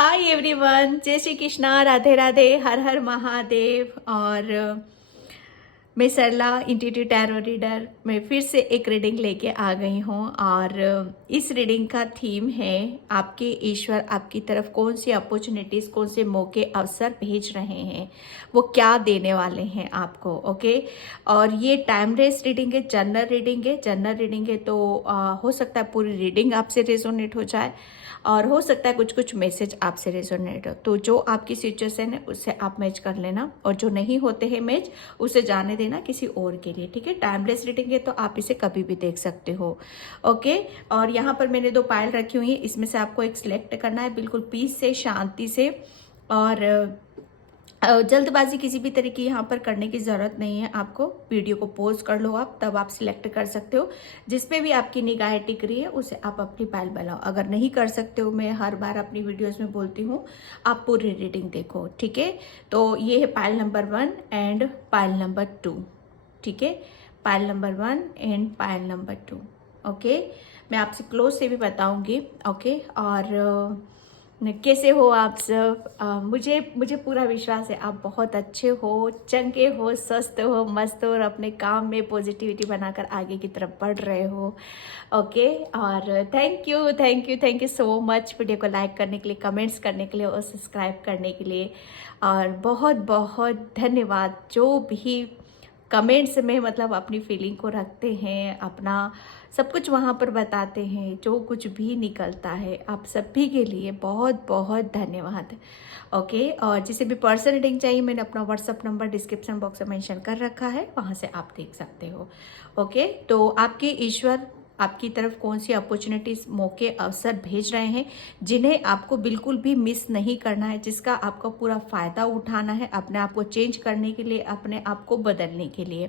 Hi everyone, जय श्री कृष्णा, राधे राधे, हर हर महादेव। और मैं सरला इंट्यूटिव टैरो रीडर मैं फिर से एक रीडिंग लेके आ गई हूँ। और इस रीडिंग का थीम है आपके ईश्वर आपकी तरफ कौन सी अपॉर्चुनिटीज़, कौन से मौके, अवसर भेज रहे हैं, वो क्या देने वाले हैं आपको। ओके। और ये टाइमलेस रीडिंग है, जनरल रीडिंग है। जनरल रीडिंग है तो हो सकता है पूरी रीडिंग आपसे रेजोनेट हो जाए और हो सकता है कुछ कुछ मैसेज आपसे रेजोनेट हो। तो जो आपकी सिचुएशन है उससे आप मैच कर लेना, और जो नहीं होते हैं मैच उसे जाने देना किसी और के लिए। ठीक है, टाइमलेस रीडिंग है तो आप इसे कभी भी देख सकते हो। ओके। और यहाँ पर मैंने 2 पायल रखी हुई है, इसमें से आपको एक सिलेक्ट करना है बिल्कुल पीस से, शांति से। और जल्दबाजी किसी भी तरह की यहाँ पर करने की ज़रूरत नहीं है आपको। वीडियो को पॉज कर लो आप, तब आप सिलेक्ट कर सकते हो। जिसपे भी आपकी निगाहें टिक रही है उसे आप अपनी पायल बनाओ। अगर नहीं कर सकते हो, मैं हर बार अपनी वीडियोस में बोलती हूँ, आप पूरी रीडिंग देखो। ठीक है, तो ये है pile number 1 and pile number 2। ठीक है, pile number 1 and pile number 2। Okay, मैं आपसे क्लोज से भी बताऊंगी। ओके। और कैसे हो आप सब? मुझे मुझे पूरा विश्वास है आप बहुत अच्छे हो, चंगे हो, स्वस्थ हो, मस्त हो और अपने काम में पॉजिटिविटी बनाकर आगे की तरफ बढ़ रहे हो। ओके। और thank you so much video को लाइक करने के लिए, कमेंट्स करने के लिए और सब्सक्राइब करने के लिए। और बहुत बहुत धन्यवाद जो भी कमेंट्स में मतलब अपनी फीलिंग को रखते हैं, अपना सब कुछ वहाँ पर बताते हैं, जो कुछ भी निकलता है आप सभी के लिए बहुत बहुत धन्यवाद। ओके। और जिसे भी पर्सनल रीडिंग चाहिए मैंने अपना व्हाट्सअप नंबर डिस्क्रिप्शन बॉक्स में मेंशन कर रखा है, वहाँ से आप देख सकते हो। ओके। तो आपके ईश्वर आपकी तरफ कौन सी अपॉर्चुनिटीज, मौके, अवसर भेज रहे हैं जिन्हें आपको बिल्कुल भी मिस नहीं करना है, जिसका आपको पूरा फायदा उठाना है अपने आप को चेंज करने के लिए, अपने आप को बदलने के लिए।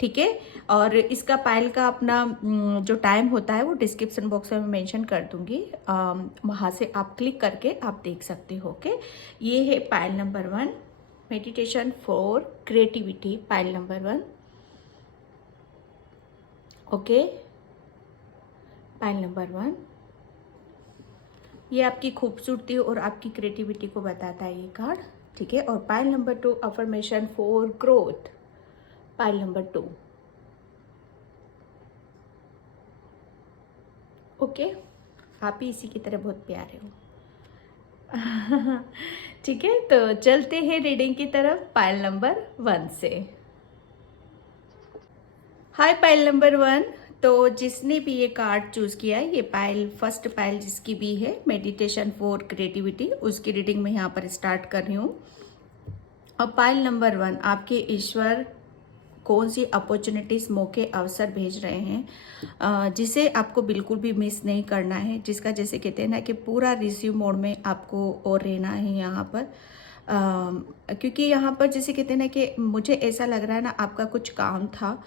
ठीक है। और इसका पायल का अपना जो टाइम होता है वो डिस्क्रिप्शन बॉक्स में मेंशन कर दूंगी, वहाँ से आप क्लिक करके आप देख सकते हो। ओके। ये है pile number 1, meditation for creativity, pile number 1। Okay, pile number 1 ये आपकी खूबसूरती और आपकी क्रिएटिविटी को बताता है ये कार्ड। ठीक है। और pile number 2 affirmation for growth, pile number 2। Okay, आप ही इसी की तरह बहुत प्यारे हो। ठीक है, तो चलते हैं रीडिंग की तरफ पायल नंबर 1 से। हाय पायल नंबर 1। तो जिसने भी ये कार्ड चूज किया है, ये पायल फर्स्ट पायल जिसकी भी है मेडिटेशन फॉर क्रिएटिविटी, उसकी रीडिंग मैं यहाँ पर स्टार्ट कर रही हूँ। और पायल नंबर 1 आपके ईश्वर कौन सी अपॉर्चुनिटीज, मौके, अवसर भेज रहे हैं जिसे आपको बिल्कुल भी मिस नहीं करना है, जिसका जैसे कहते हैं ना कि पूरा रिसीव मोड में आपको और रहना है यहाँ पर। क्योंकि यहाँ पर जैसे कहते हैं ना कि मुझे ऐसा लग रहा है ना आपका कुछ काम था,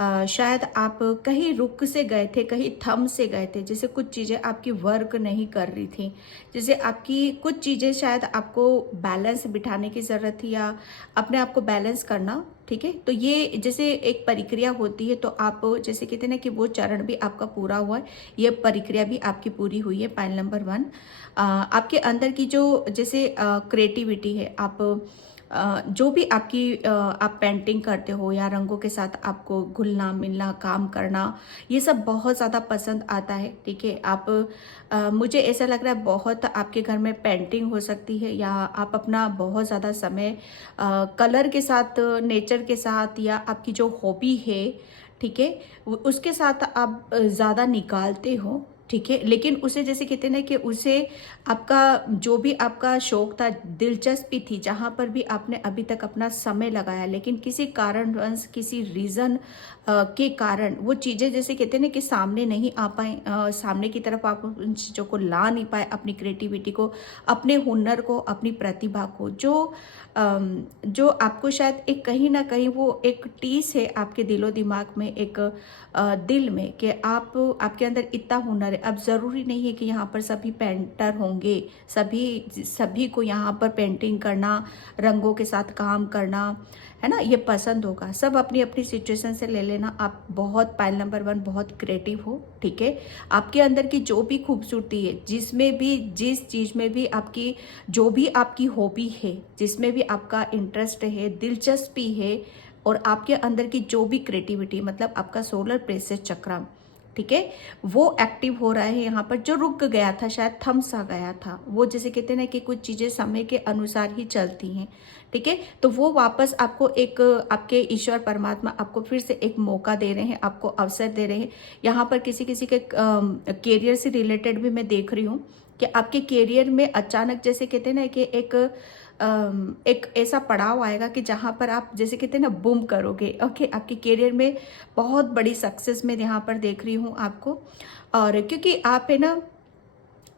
शायद आप कहीं रुक से गए थे, कहीं थम से गए थे, जैसे कुछ चीज़ें आपकी वर्क नहीं कर रही थी, जैसे आपकी कुछ चीज़ें शायद आपको बैलेंस बिठाने की ज़रूरत थी या अपने आप को बैलेंस करना। ठीक है, तो ये जैसे एक प्रक्रिया होती है, तो आप जैसे कहते हैं ना कि वो चरण भी आपका पूरा हुआ है, ये प्रक्रिया भी आपकी पूरी हुई है। पायल नंबर 1 आपके अंदर की जो जैसे क्रिएटिविटी है, आप जो भी आपकी आप पेंटिंग करते हो या रंगों के साथ आपको घुलना मिलना, काम करना, ये सब बहुत ज़्यादा पसंद आता है। ठीक है, आप मुझे ऐसा लग रहा है बहुत आपके घर में पेंटिंग हो सकती है, या आप अपना बहुत ज़्यादा समय कलर के साथ, नेचर के साथ, या आपकी जो हॉबी है, ठीक है, उसके साथ आप ज़्यादा निकालते हो। ठीक है, लेकिन उसे जैसे कहते हैं ना कि उसे आपका जो भी आपका शौक था, दिलचस्पी थी, जहाँ पर भी आपने अभी तक अपना समय लगाया, लेकिन किसी कारणवश, किसी रीज़न के कारण वो चीज़ें जैसे कहते हैं ना कि सामने नहीं आ पाए, सामने की तरफ आप उन चीज़ों को ला नहीं पाए, अपनी क्रिएटिविटी को, अपने हुनर को, अपनी प्रतिभा को, जो आपको शायद एक कहीं ना कहीं वो एक टीस है आपके दिलो दिमाग में, एक दिल में, कि आपके अंदर इतना हुनर है, अब ज़रूरी नहीं है कि यहाँ पर सभी पेंटर होंगे, सभी को यहाँ पर पेंटिंग करना, रंगों के साथ काम करना, है ना, ये पसंद होगा। सब अपनी अपनी सिचुएशन से ले लेना। आप बहुत पाइल नंबर 1 बहुत क्रिएटिव हो, ठीक है। आपके अंदर की जो भी खूबसूरती है, जिसमें भी, जिस चीज़ में भी आपकी, जो भी आपकी हॉबी है, जिसमें भी आपका इंटरेस्ट है, दिलचस्पी है, और आपके अंदर की जो भी क्रिएटिविटी, मतलब आपका सोलर प्लेक्सस चक्र, ठीक है, वो एक्टिव हो रहा है यहाँ पर। जो रुक गया था, शायद थम सा गया था, वो जैसे कहते हैं ना कि कुछ चीज़ें समय के अनुसार ही चलती हैं, ठीक है, तो वो वापस आपको एक, आपके ईश्वर परमात्मा आपको फिर से एक मौका दे रहे हैं, आपको अवसर दे रहे हैं। यहाँ पर किसी किसी के कैरियर से रिलेटेड भी मैं देख रही हूँ कि आपके कैरियर में अचानक, जैसे कहते हैं ना कि एक ऐसा पड़ाव आएगा कि जहाँ पर आप, जैसे कहते हैं ना, बूम करोगे। ओके, आपके करियर में बहुत बड़ी सक्सेस मैं यहाँ पर देख रही हूँ आपको। और क्योंकि आप है ना,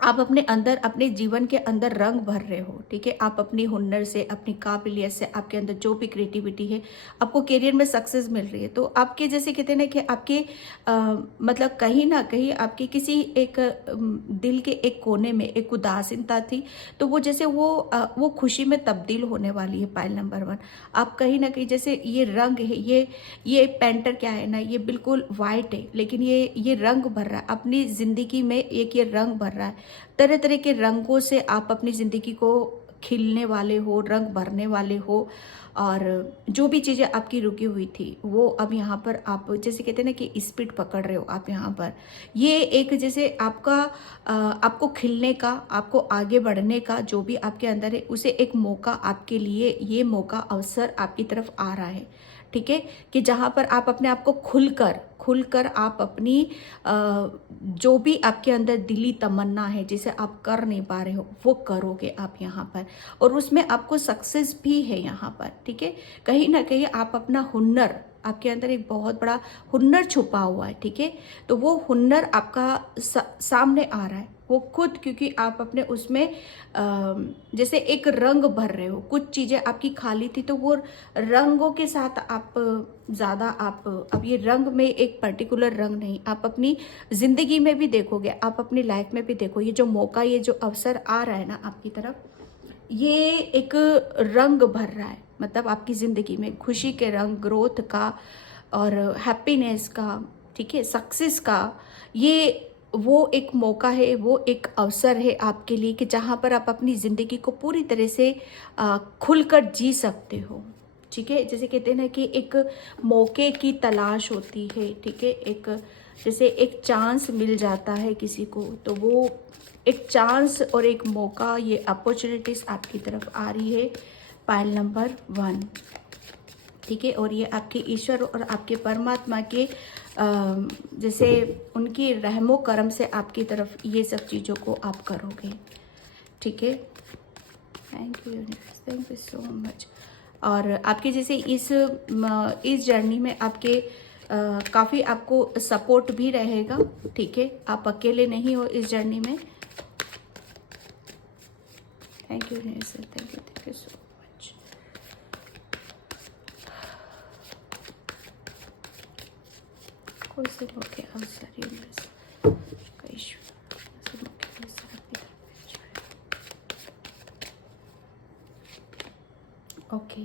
आप अपने अंदर, अपने जीवन के अंदर रंग भर रहे हो, ठीक है। आप अपनी हुनर से, अपनी काबिलियत से, आपके अंदर जो भी क्रिएटिविटी है, आपको करियर में सक्सेस मिल रही है। तो आपके, जैसे कहते हैं ना कि आपके मतलब कहीं ना कहीं आपकी किसी एक दिल के एक कोने में एक उदासीनता थी, तो वो जैसे वो खुशी में तब्दील होने वाली है। पाइल नंबर 1, आप कहीं ना कहीं, जैसे ये रंग है, ये पेंटर क्या है ना, ये बिल्कुल वाइट है, लेकिन ये रंग भर रहा है अपनी ज़िंदगी में, एक ये रंग भर रहा है। तरह तरह के रंगों से आप अपनी ज़िंदगी को खिलने वाले हो, रंग भरने वाले हो। और जो भी चीज़ें आपकी रुकी हुई थी, वो अब यहाँ पर आप, जैसे कहते हैं ना कि स्पीड पकड़ रहे हो आप यहाँ पर। ये एक जैसे आपको खिलने का, आपको आगे बढ़ने का, जो भी आपके अंदर है, उसे एक मौका आपके लिए, ये मौका, अवसर आपकी तरफ आ रहा है, ठीक है, कि जहाँ पर आप अपने आप को खुलकर आप अपनी जो भी आपके अंदर दिली तमन्ना है, जिसे आप कर नहीं पा रहे हो, वो करोगे आप यहाँ पर, और उसमें आपको सक्सेस भी है यहाँ पर, ठीक है। कहीं ना कहीं आप अपना हुनर, आपके अंदर एक बहुत बड़ा हुनर छुपा हुआ है, ठीक है, तो वो हुनर आपका सामने आ रहा है, वो खुद, क्योंकि आप अपने उसमें जैसे एक रंग भर रहे हो। कुछ चीज़ें आपकी खाली थी, तो वो रंगों के साथ आप ज़्यादा, आप अब ये रंग में एक पर्टिकुलर रंग नहीं, आप अपनी ज़िंदगी में भी देखोगे, आप अपनी लाइफ में भी देखो, ये जो मौका, ये जो अवसर आ रहा है ना आपकी तरफ, ये एक रंग भर रहा है, मतलब आपकी ज़िंदगी में खुशी के रंग, ग्रोथ का और हैप्पीनेस का, ठीक है, सक्सेस का। ये वो एक मौका है, वो एक अवसर है आपके लिए कि जहाँ पर आप अपनी ज़िंदगी को पूरी तरह से खुलकर जी सकते हो, ठीक है। जैसे कहते हैं ना कि एक मौके की तलाश होती है, ठीक है, एक जैसे एक चांस मिल जाता है किसी को, तो वो एक चांस और एक मौका, ये अपॉर्चुनिटीज़ आपकी तरफ आ रही है। पाइल नंबर 1, ठीक है, और ये आपके ईश्वर और आपके परमात्मा के जैसे उनकी रहमो करम से आपकी तरफ ये सब चीज़ों को आप करोगे, ठीक है। Thank you so much. और आपके जैसे इस जर्नी में आपके काफ़ी आपको सपोर्ट भी रहेगा, ठीक है, आप अकेले नहीं हो इस जर्नी में। Thank you sir, thank you so much. कोई से मौके अवसर okay,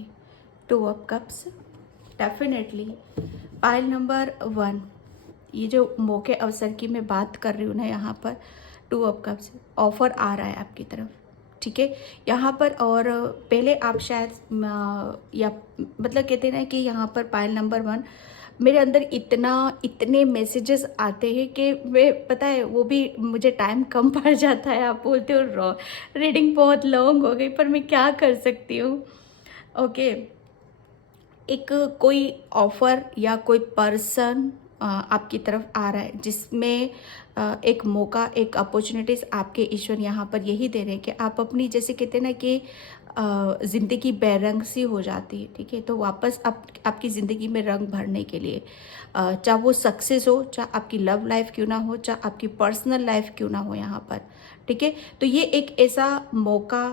2 of cups, definitely pile number 1, ये जो मौके अवसर की मैं बात कर रही हूँ ना, यहाँ पर 2 ऑफ कप्स ऑफर आ रहा है आपकी तरफ, ठीक है, यहाँ पर। और पहले आप शायद या मतलब कहते हैं ना कि यहाँ पर पाइल नंबर 1, मेरे अंदर इतने मैसेजेस आते हैं कि मैं, पता है, वो भी मुझे टाइम कम पड़ जाता है। आप बोलते हो रीडिंग बहुत लॉन्ग हो गई, पर मैं क्या कर सकती हूँ। ओके, एक कोई ऑफर या कोई पर्सन आपकी तरफ आ रहा है, जिसमें एक मौका, एक अपॉर्चुनिटीज़ आपके ईश्वर यहाँ पर यही दे रहे हैं कि आप अपनी, जैसे कहते हैं ना कि ज़िंदगी बेरंग सी हो जाती है, ठीक है, तो वापस आपकी ज़िंदगी में रंग भरने के लिए, चाहे वो सक्सेस हो, चाहे आपकी लव लाइफ क्यों ना हो, चाहे आपकी पर्सनल लाइफ क्यों ना हो यहाँ पर, ठीक है, तो ये एक ऐसा मौका,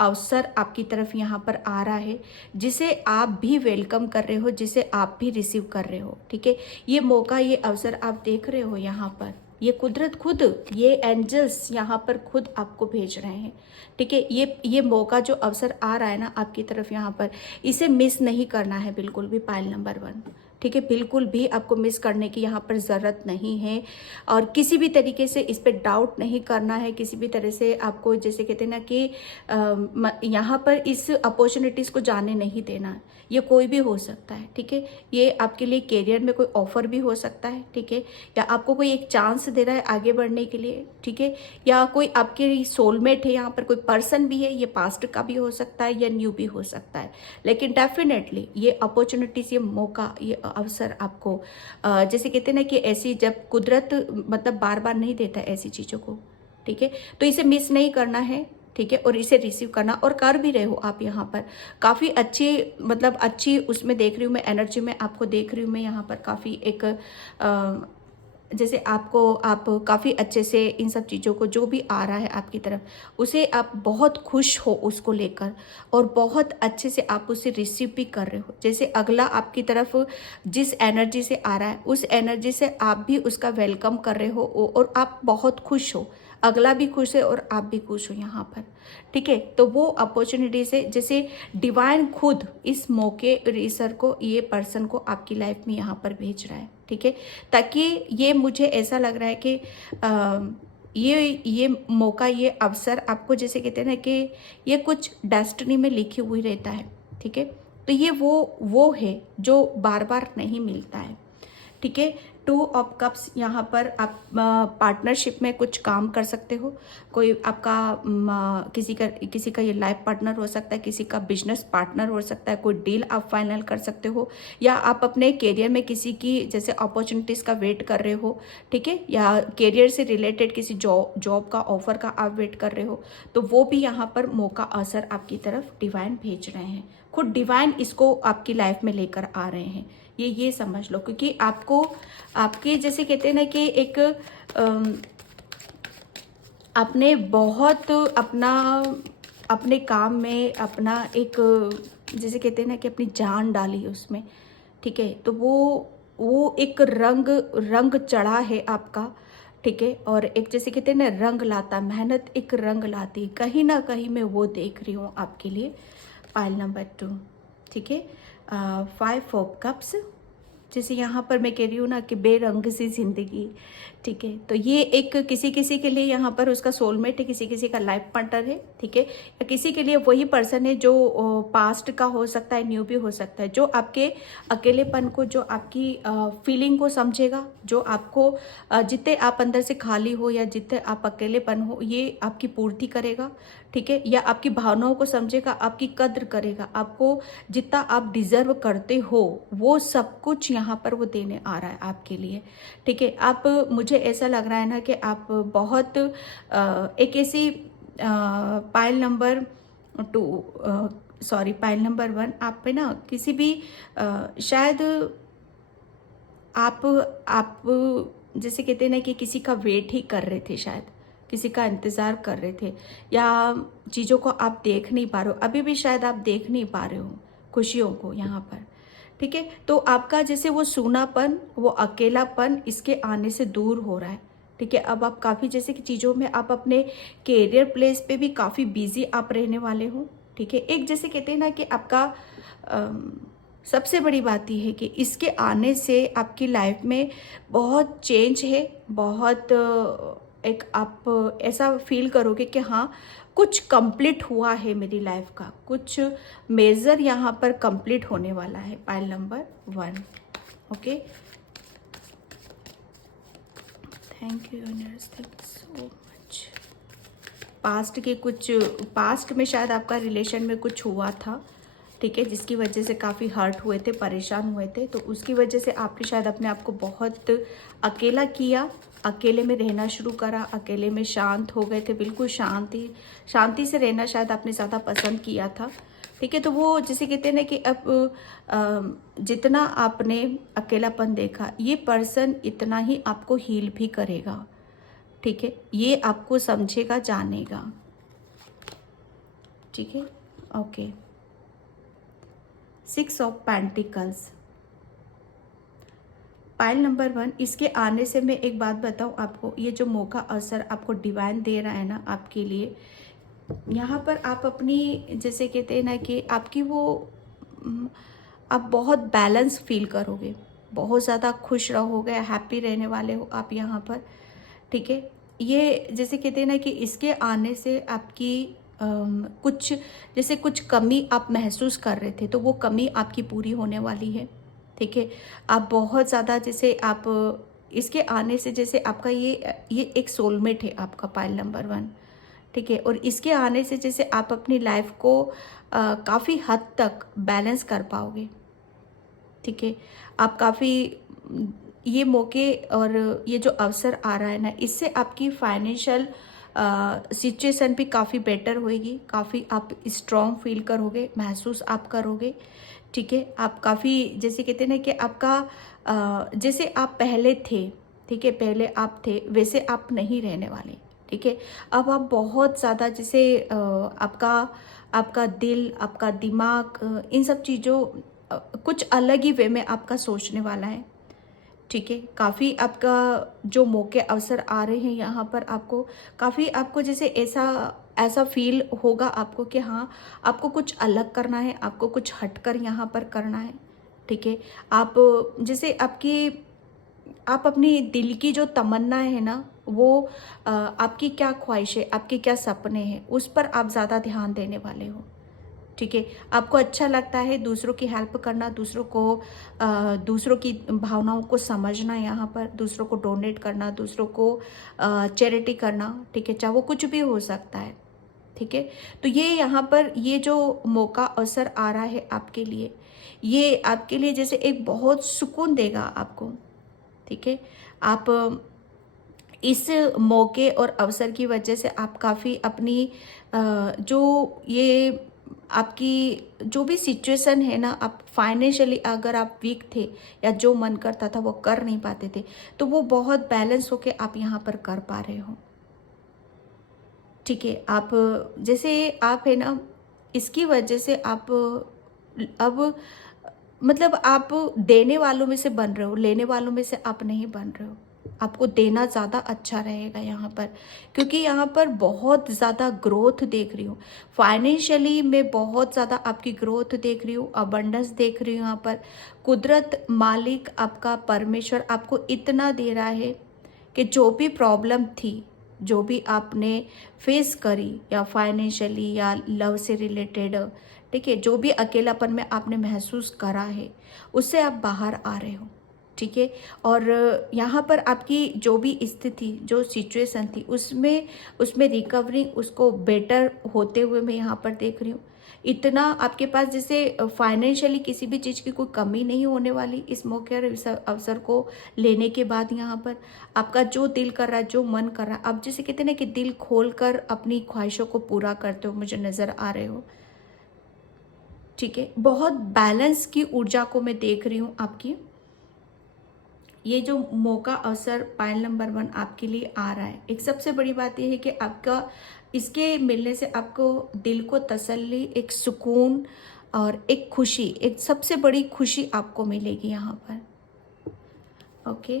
अवसर आपकी तरफ यहाँ पर आ रहा है, जिसे आप भी वेलकम कर रहे हो, जिसे आप भी रिसीव कर रहे हो, ठीक है। ये मौका, ये अवसर आप देख रहे हो यहाँ पर, ये कुदरत खुद, ये एंजल्स यहाँ पर खुद आपको भेज रहे हैं, ठीक है। ये मौका जो अवसर आ रहा है ना आपकी तरफ यहाँ पर, इसे मिस नहीं करना है बिल्कुल भी, पाइल नंबर 1, ठीक है। बिल्कुल भी आपको मिस करने की यहाँ पर ज़रूरत नहीं है, और किसी भी तरीके से इस पर डाउट नहीं करना है, किसी भी तरह से आपको, जैसे कहते हैं ना कि यहाँ पर इस अपॉर्चुनिटीज़ को जाने नहीं देना है। ये कोई भी हो सकता है, ठीक है। ये आपके लिए करियर में कोई ऑफर भी हो सकता है, ठीक है, या आपको कोई एक चांस दे रहा है आगे बढ़ने के लिए, ठीक है, या कोई आपके सोलमेट है, यहाँ पर कोई पर्सन भी है, ये पास्ट का भी हो सकता है या न्यू भी हो सकता है, लेकिन डेफिनेटली ये अपॉर्चुनिटीज, ये मौका, ये अवसर आपको, जैसे कहते हैं ना कि ऐसी जब कुदरत मतलब बार बार नहीं देता ऐसी चीज़ों को, ठीक है, तो इसे मिस नहीं करना है, ठीक है, और इसे रिसीव करना, और कर भी रहे हो आप यहाँ पर काफ़ी अच्छी, मतलब अच्छी उसमें देख रही हूँ मैं, एनर्जी में आपको देख रही हूँ मैं यहाँ पर काफ़ी एक जैसे आपको, आप काफ़ी अच्छे से इन सब चीज़ों को जो भी आ रहा है आपकी तरफ उसे आप बहुत खुश हो उसको लेकर, और बहुत अच्छे से आप उसे रिसीव भी कर रहे हो। जैसे अगला आपकी तरफ जिस एनर्जी से आ रहा है उस एनर्जी से आप भी उसका वेलकम कर रहे हो, और आप बहुत खुश हो, अगला भी खुश है और आप भी खुश हो यहाँ पर, ठीक है। तो वो अपॉर्चुनिटी से जैसे डिवाइन खुद इस मौके ईश्वर को, ये पर्सन को आपकी लाइफ में यहाँ पर भेज रहा है, ठीक है, ताकि ये मुझे ऐसा लग रहा है कि ये मौका, ये अवसर आपको, जैसे कहते हैं ना कि ये कुछ डेस्टिनी में लिखी हुई रहता है, ठीक है। तो ये वो है जो बार बार नहीं मिलता है, ठीक है। 2 ऑफ कप्स, यहाँ पर आप पार्टनरशिप में कुछ काम कर सकते हो, कोई आपका किसी का ये लाइफ पार्टनर हो सकता है, किसी का बिजनेस पार्टनर हो सकता है, कोई डील आप फाइनल कर सकते हो, या आप अपने करियर में किसी की जैसे अपॉर्चुनिटीज़ का वेट कर रहे हो, ठीक है, या करियर से रिलेटेड किसी जॉब का ऑफर का आप वेट कर रहे हो, तो वो भी यहाँ पर मौका अवसर आपकी तरफ डिवाइन भेज रहे हैं, खुद डिवाइन इसको आपकी लाइफ में लेकर आ रहे हैं, ये समझ लो। क्योंकि आपको, आपके जैसे कहते हैं ना कि एक आपने बहुत अपने काम में अपना एक, जैसे कहते हैं ना कि अपनी जान डाली है उसमें, ठीक है, तो वो एक रंग चढ़ा है आपका, ठीक है, और एक जैसे कहते हैं ना रंग लाता, मेहनत एक रंग लाती, कहीं ना कहीं मैं वो देख रही हूँ आपके लिए, पाइल नंबर 2, ठीक है। 5 ऑफ कप्स, जैसे यहाँ पर मैं कह रही हूँ ना कि बेरंग सी जिंदगी, ठीक है, तो ये एक किसी किसी के लिए यहाँ पर उसका सोलमेट है, किसी किसी का लाइफ पार्टनर है, ठीक है, या किसी के लिए वही पर्सन है जो पास्ट का हो सकता है, न्यू भी हो सकता है, जो आपके अकेलेपन को, जो आपकी फीलिंग को समझेगा, जो आपको जितने आप अंदर से खाली हो या जितने आप अकेलेपन हो, ये आपकी पूर्ति करेगा, ठीक है, या आपकी भावनाओं को समझेगा, आपकी कद्र करेगा, आपको जितना आप डिजर्व करते हो वो सब कुछ यहाँ पर वो देने आ रहा है आपके लिए, ठीक है। आप, मुझे ऐसा लग रहा है ना कि आप बहुत एक ऐसी pile number 2, sorry pile number 1, आप पे ना किसी भी शायद आप जैसे कहते हैं ना कि किसी का वेट ही कर रहे थे, शायद किसी का इंतज़ार कर रहे थे, या चीज़ों को आप देख नहीं पा रहे हो, अभी भी शायद आप देख नहीं पा रहे हो खुशियों को यहाँ पर, ठीक है। तो आपका जैसे वो सूनापन, वो अकेलापन इसके आने से दूर हो रहा है, ठीक है। अब आप काफ़ी जैसे कि चीज़ों में आप अपने कैरियर प्लेस पे भी काफ़ी बिजी आप रहने वाले हो, ठीक है। एक जैसे कहते हैं ना कि आपका सबसे बड़ी बात यह है कि इसके आने से आपकी लाइफ में बहुत चेंज है, बहुत एक आप ऐसा फील करोगे कि हाँ कुछ कंप्लीट हुआ है मेरी लाइफ का, कुछ मेजर यहाँ पर कंप्लीट होने वाला है, pile number 1, okay. Thank you universe, thank you so much. Past में शायद आपका रिलेशन में कुछ हुआ था, ठीक है, जिसकी वजह से काफ़ी हर्ट हुए थे, परेशान हुए थे, तो उसकी वजह से आपने शायद अपने आप को बहुत अकेला किया, अकेले में रहना शुरू करा, अकेले में शांत हो गए थे, बिल्कुल शांति से रहना शायद आपने ज़्यादा पसंद किया था, ठीक है। तो वो जैसे कहते हैं ना कि अब जितना आपने अकेलापन देखा, ये पर्सन इतना ही आपको हील भी करेगा, ठीक है, ये आपको समझेगा, जानेगा, ठीक है, okay. 6 of pentacles, pile number 1, इसके आने से मैं एक बात बताऊं आपको, ये जो मौका अवसर आपको डिवाइन दे रहा है ना आपके लिए, यहाँ पर आप अपनी, जैसे कहते हैं ना कि आपकी वो उम, आप बहुत बैलेंस फील करोगे, बहुत ज़्यादा खुश रहोगे, हैप्पी रहने वाले हो आप यहाँ पर, ठीक है। ये जैसे कहते हैं ना कि इसके आने से आपकी कुछ, जैसे कुछ कमी आप महसूस कर रहे थे तो वो कमी आपकी पूरी होने वाली है, ठीक है। आप बहुत ज़्यादा, जैसे आप इसके आने से, जैसे आपका ये एक सोलमेट है आपका पाइल नंबर 1, ठीक है। और इसके आने से जैसे आप अपनी लाइफ को काफ़ी हद तक बैलेंस कर पाओगे, ठीक है। आप काफ़ी ये मौके और ये जो अवसर आ रहा है ना, इससे आपकी फाइनेंशियल सिचुएशन भी काफ़ी बेटर होएगी, काफ़ी आप स्ट्रॉन्ग फील करोगे, महसूस आप करोगे, ठीक है। आप काफ़ी, जैसे कहते हैं ना कि आपका जैसे आप पहले थे, ठीक है, पहले आप थे वैसे आप नहीं रहने वाले, ठीक है। अब आप बहुत ज़्यादा, जैसे आपका आपका दिल, आपका दिमाग, इन सब चीज़ों कुछ अलग ही वे में आपका सोचने वाला है, ठीक है। काफ़ी आपका जो मौके अवसर आ रहे हैं यहाँ पर, आपको काफ़ी, आपको जैसे ऐसा ऐसा फील होगा आपको कि हाँ, आपको कुछ अलग करना है, आपको कुछ हटकर यहाँ पर करना है, ठीक है। आप जैसे आप अपनी दिल की जो तमन्नाएं है ना, वो आपकी क्या ख्वाहिश है, आपके क्या सपने हैं, उस पर आप ज़्यादा ध्यान देने वाले हो, ठीक है। आपको अच्छा लगता है दूसरों की हेल्प करना, दूसरों की भावनाओं को समझना, यहाँ पर दूसरों को डोनेट करना, दूसरों को चैरिटी करना, ठीक है, चाहे वो कुछ भी हो सकता है, ठीक है। तो ये यहाँ पर ये जो मौका अवसर आ रहा है आपके लिए, ये आपके लिए जैसे एक बहुत सुकून देगा आपको, ठीक है। आप इस मौके और अवसर की वजह से आप काफ़ी अपनी जो ये आपकी जो भी सिचुएशन है ना, आप फाइनेंशियली अगर आप वीक थे या जो मन करता था वो कर नहीं पाते थे, तो वो बहुत बैलेंस होके आप यहाँ पर कर पा रहे हो, ठीक है। आप जैसे आप है ना, इसकी वजह से आप अब मतलब आप देने वालों में से बन रहे हो, लेने वालों में से आप नहीं बन रहे हो। आपको देना ज़्यादा अच्छा रहेगा यहाँ पर, क्योंकि यहाँ पर बहुत ज़्यादा ग्रोथ देख रही हूँ, फाइनेंशियली मैं बहुत ज़्यादा आपकी ग्रोथ देख रही हूँ, अबंडेंस देख रही हूँ यहाँ पर। कुदरत, मालिक, आपका परमेश्वर आपको इतना दे रहा है कि जो भी प्रॉब्लम थी, जो भी आपने फेस करी, या फाइनेंशियली या लव से रिलेटेड, ठीक है, जो भी अकेलापन में आपने महसूस करा है, उससे आप बाहर आ रहे हो, ठीक है। और यहाँ पर आपकी जो भी स्थिति, जो सिचुएशन थी, उसमें उसमें रिकवरी, उसको बेटर होते हुए मैं यहाँ पर देख रही हूँ। इतना आपके पास जैसे फाइनेंशियली किसी भी चीज़ की कोई कमी नहीं होने वाली इस मौके और इस अवसर को लेने के बाद। यहाँ पर आपका जो दिल कर रहा है, जो मन कर रहा है, आप जैसे कहते हैं ना कि दिल खोल कर अपनी ख्वाहिशों को पूरा करते हो, मुझे नज़र आ रहे हो, ठीक है। बहुत बैलेंस की ऊर्जा को मैं देख रही हूँ आपकी। ये जो मौका अवसर पाइल नंबर 1 आपके लिए आ रहा है, एक सबसे बड़ी बात यह है कि आपका इसके मिलने से आपको दिल को तसल्ली, एक सुकून और एक खुशी, एक सबसे बड़ी खुशी आपको मिलेगी यहाँ पर, ओके।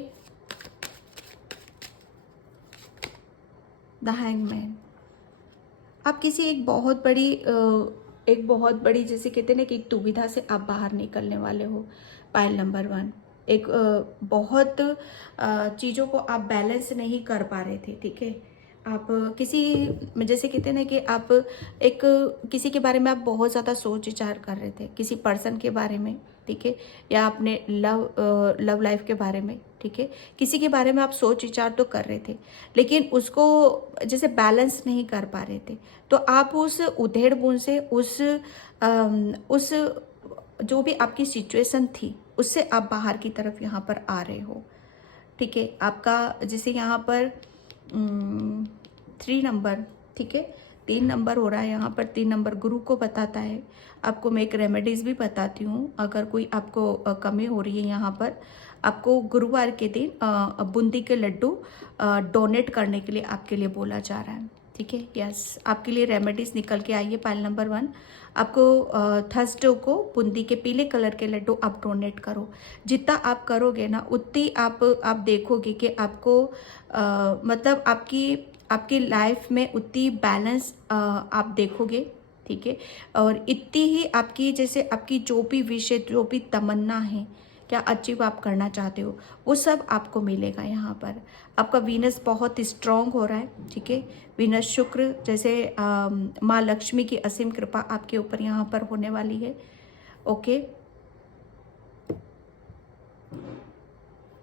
द हैंगमैन, आप किसी एक बहुत बड़ी जैसे कहते हैं ना कि एक दुविधा से आप बाहर निकलने वाले हो। पाइल नंबर 1, एक बहुत चीज़ों को आप बैलेंस नहीं कर पा रहे थे, ठीक है। आप किसी, जैसे कहते हैं ना कि आप एक किसी के बारे में आप बहुत ज़्यादा सोच विचार कर रहे थे, किसी पर्सन के बारे में, ठीक है, या अपने लव लाइफ के बारे में, ठीक है। किसी के बारे में आप सोच विचार तो कर रहे थे, लेकिन उसको जैसे बैलेंस नहीं कर पा रहे थे। तो आप उस उधेड़ बुन से, उस जो भी आपकी सिचुएशन थी, उससे आप बाहर की तरफ यहाँ पर आ रहे हो, ठीक है। आपका जैसे यहाँ पर 3 नंबर, ठीक है, 3 नंबर हो रहा है यहाँ पर। 3 नंबर गुरु को बताता है। आपको मैं एक रेमेडीज़ भी बताती हूँ, अगर कोई आपको कमी हो रही है यहाँ पर। आपको गुरुवार के दिन बूंदी के लड्डू डोनेट करने के लिए आपके लिए बोला जा रहा है, ठीक है। यस, आपके लिए रेमेडीज निकल के आई है। पाइल नंबर 1, आपको थर्सडे को बूंदी के पीले कलर के लड्डू आप डोनेट करो। जितना आप करोगे ना उतनी आप देखोगे कि आपको मतलब आपकी लाइफ में उतनी बैलेंस आप देखोगे। ठीक है। और इतनी ही आपकी जैसे आपकी जो भी विश है, जो भी तमन्ना है, क्या अचीव आप करना चाहते हो, वो सब आपको मिलेगा। यहाँ पर आपका वीनस बहुत स्ट्रांग हो रहा है। ठीक है। वीनस शुक्र जैसे माँ लक्ष्मी की असीम कृपा आपके ऊपर यहाँ पर होने वाली है। ओके।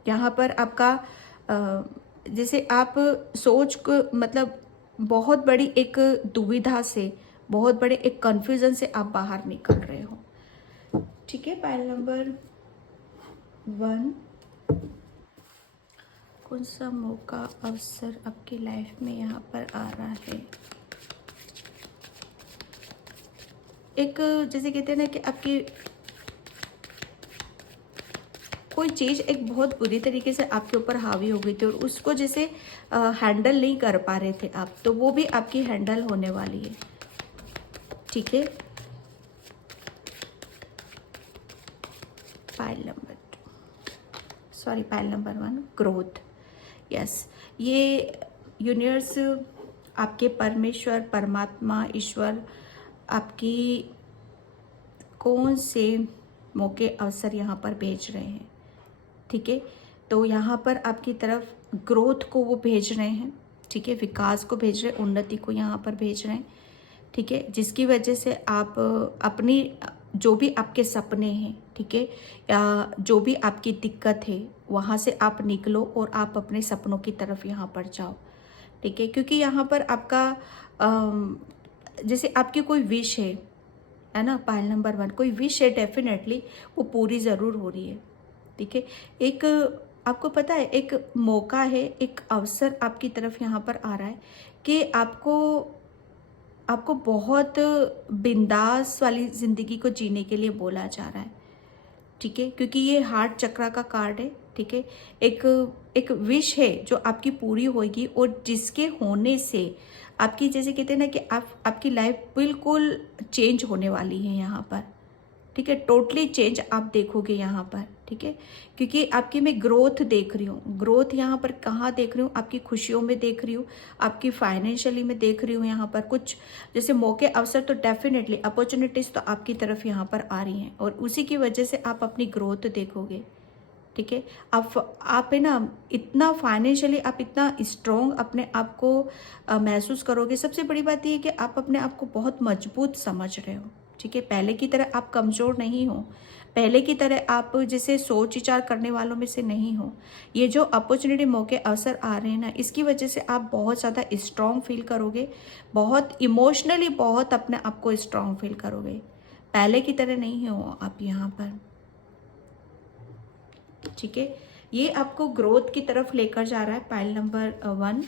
यहाँ पर आपका जैसे आप सोच को मतलब बहुत बड़ी एक दुविधा से, बहुत बड़े एक कंफ्यूजन से आप बाहर निकल रहे हो। ठीक है। पाइल नंबर 1, कौन सा मौका अवसर आपकी लाइफ में यहाँ पर आ रहा है? एक जैसे कहते हैं ना कि आपकी कोई चीज़ एक बहुत बुरी तरीके से आपके ऊपर हावी हो गई थी और उसको जैसे हैंडल नहीं कर पा रहे थे आप, तो वो भी आपकी हैंडल होने वाली है। ठीक है। Pile number 1, growth. यस, ये यूनिवर्स, आपके परमेश्वर, परमात्मा, ईश्वर आपकी कौन से मौके अवसर यहाँ पर भेज रहे हैं। ठीक है। तो यहाँ पर आपकी तरफ ग्रोथ को वो भेज रहे हैं। ठीक है। विकास को भेज रहे हैं, उन्नति को यहाँ पर भेज रहे हैं। ठीक है। जिसकी वजह से आप अपनी जो भी आपके सपने हैं, ठीक है, या जो भी आपकी दिक्कत है, वहाँ से आप निकलो और आप अपने सपनों की तरफ यहाँ पर जाओ। ठीक है। क्योंकि यहाँ पर आपका जैसे आपकी कोई विश है ना, पाइल नंबर 1, कोई विश है, डेफिनेटली वो पूरी ज़रूर हो रही है। ठीक है। एक आपको पता है, एक मौका है, एक अवसर आपकी तरफ यहाँ पर आ रहा है कि आपको बहुत बिंदास वाली ज़िंदगी को जीने के लिए बोला जा रहा है। ठीक है। क्योंकि ये हार्ट चक्रा का कार्ड है। ठीक है। एक विश है जो आपकी पूरी होगी और जिसके होने से आपकी जैसे कहते हैं ना कि आपकी लाइफ बिल्कुल चेंज होने वाली है यहाँ पर। ठीक है। टोटली चेंज आप देखोगे यहाँ पर। ठीक है। क्योंकि आपकी मैं ग्रोथ देख रही हूँ। ग्रोथ यहाँ पर कहाँ देख रही हूँ? आपकी खुशियों में देख रही हूँ, आपकी फाइनेंशियली में देख रही हूँ। यहाँ पर कुछ जैसे मौके अवसर तो डेफिनेटली अपॉर्चुनिटीज तो आपकी तरफ यहाँ पर आ रही हैं और उसी की वजह से आप अपनी ग्रोथ देखोगे। ठीक है। आप है ना इतना फाइनेंशियली आप इतना स्ट्रॉन्ग अपने आप को महसूस करोगे। सबसे बड़ी बात ये है कि आप अपने आप को बहुत मजबूत समझ रहे हो। ठीक है। पहले की तरह आप कमज़ोर नहीं हो, पहले की तरह आप जैसे सोच विचार करने वालों में से नहीं हो। ये जो अपॉर्चुनिटी मौके अवसर आ रहे हैं ना, इसकी वजह से आप बहुत ज़्यादा स्ट्रॉन्ग फील करोगे, बहुत इमोशनली बहुत अपने आप को स्ट्रॉन्ग फील करोगे। पहले की तरह नहीं हो आप यहाँ पर। ठीक है। ये आपको ग्रोथ की तरफ लेकर जा रहा है। Pile number 1।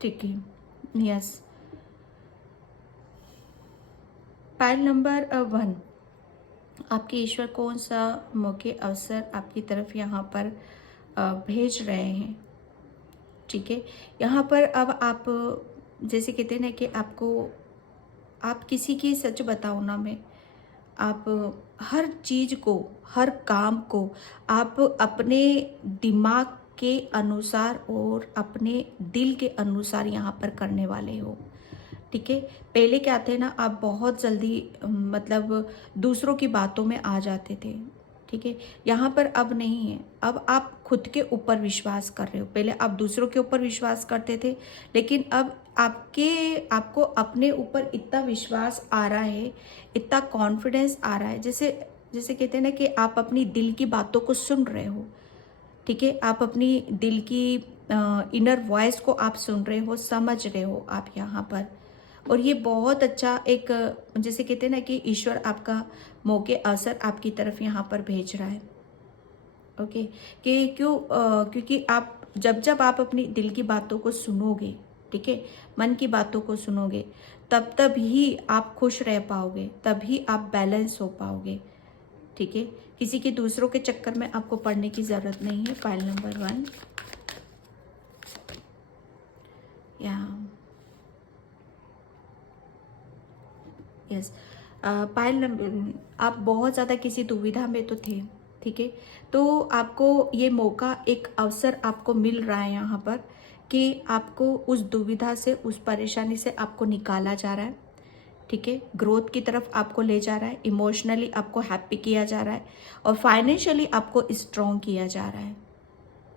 ठीक है। यस, पाइल नंबर 1, आपके ईश्वर कौन सा मौके अवसर आपकी तरफ यहाँ पर भेज रहे हैं। ठीक है। यहाँ पर अब आप जैसे कहते हैं ना कि आप किसी की सच बताओ ना, मैं आप हर चीज़ को, हर काम को आप अपने दिमाग के अनुसार और अपने दिल के अनुसार यहाँ पर करने वाले हो। ठीक है। पहले क्या थे ना, आप बहुत जल्दी मतलब दूसरों की बातों में आ जाते थे। ठीक है। यहाँ पर अब नहीं है। अब आप खुद के ऊपर विश्वास कर रहे हो। पहले आप दूसरों के ऊपर विश्वास करते थे, लेकिन अब आपको अपने ऊपर इतना विश्वास आ रहा है, इतना कॉन्फिडेंस आ रहा है, जैसे जैसे कहते हैं ना कि आप अपनी दिल की बातों को सुन रहे हो। ठीक है। आप अपनी दिल की इनर वॉइस को आप सुन रहे हो, समझ रहे हो आप यहाँ पर। और ये बहुत अच्छा एक जैसे कहते हैं ना कि ईश्वर आपका मौके अवसर आपकी तरफ यहाँ पर भेज रहा है। ओके। कि क्योंकि आप जब आप अपनी दिल की बातों को सुनोगे, ठीक है, मन की बातों को सुनोगे, तब ही आप खुश रह पाओगे, तभी आप बैलेंस हो पाओगे। ठीक है। किसी के दूसरों के चक्कर में आपको पड़ने की ज़रूरत नहीं है। Pile number 1। Yes, pile number, आप बहुत ज़्यादा किसी दुविधा में तो थे, ठीक है। तो आपको ये मौका, एक अवसर आपको मिल रहा है यहाँ पर कि आपको उस दुविधा से, उस परेशानी से आपको निकाला जा रहा है, ठीक है। ग्रोथ की तरफ आपको ले जा रहा है, इमोशनली आपको हैप्पी किया जा रहा है और फाइनेंशियली आपको स्ट्रॉन्ग किया जा रहा है,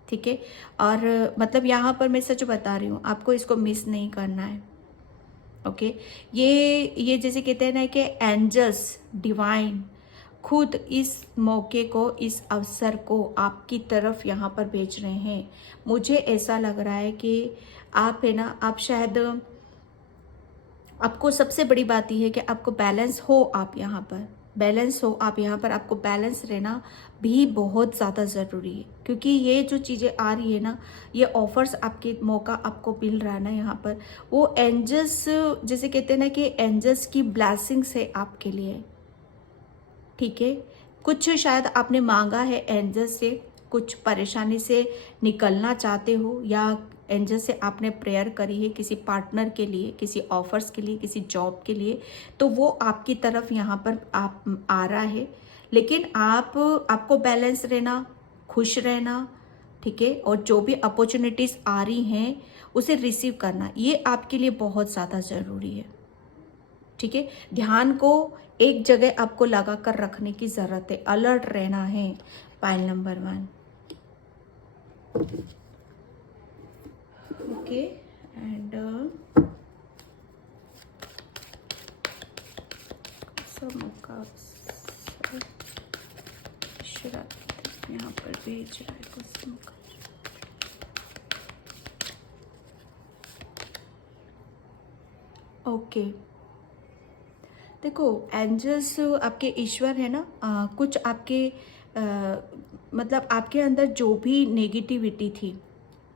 ठीक है। और मतलब यहाँ पर मैं सच बता रही हूँ, आपको इसको मिस नहीं करना है, ओके। ये जैसे कहते हैं ना कि एंजल्स, डिवाइन खुद इस मौके को, इस अवसर को आपकी तरफ यहाँ पर भेज रहे हैं। मुझे ऐसा लग रहा है कि आप है ना, आप शायद, आपको सबसे बड़ी बात यह है कि आपको बैलेंस हो, आप यहाँ पर बैलेंस हो, आप यहाँ पर, आपको बैलेंस रहना भी बहुत ज़्यादा ज़रूरी है। क्योंकि ये जो चीज़ें आ रही है ना, ये ऑफर्स, आपके मौका आपको मिल रहा है ना यहाँ पर, वो एंजल्स, जैसे कहते हैं ना कि एंजल्स की ब्लेसिंग्स है आपके लिए, ठीक है। कुछ शायद आपने मांगा है एंजल से, कुछ परेशानी से निकलना चाहते हो, या एंजल से आपने प्रेयर करी है किसी पार्टनर के लिए, किसी ऑफर्स के लिए, किसी जॉब के लिए, तो वो आपकी तरफ यहाँ पर आप आ रहा है। लेकिन आपको बैलेंस रहना, खुश रहना, ठीक है। और जो भी अपॉर्चुनिटीज़ आ रही हैं उसे रिसीव करना, ये आपके लिए बहुत ज़्यादा ज़रूरी है, ठीक है। ध्यान को एक जगह आपको लगा कर रखने की ज़रूरत है, अलर्ट रहना है। Pile number 1, okay. एंड यहाँ पर भेज रहा है कुछ मौका। ओके, देखो एंजल्स आपके ईश्वर है ना, कुछ आपके मतलब आपके अंदर जो भी नेगेटिविटी थी,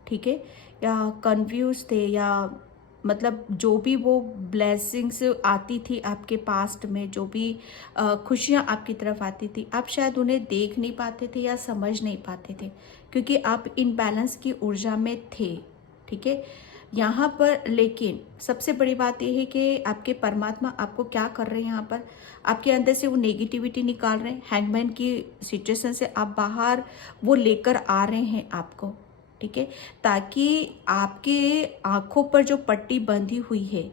ठीक है, या कंफ्यूज थे, या मतलब जो भी वो ब्लेसिंग्स आती थी आपके पास्ट में, जो भी खुशियाँ आपकी तरफ आती थी, आप शायद उन्हें देख नहीं पाते थे या समझ नहीं पाते थे, क्योंकि आप इनबैलेंस की ऊर्जा में थे, ठीक है। यहाँ पर लेकिन सबसे बड़ी बात यह है कि आपके परमात्मा आपको क्या कर रहे हैं, यहाँ पर आपके अंदर से वो नेगेटिविटी निकाल रहे हैं, हैंगमैन की सिचुएशन से आप बाहर वो लेकर आ रहे हैं आपको, ठीक है, ताकि आपके आंखों पर जो पट्टी बंधी हुई है,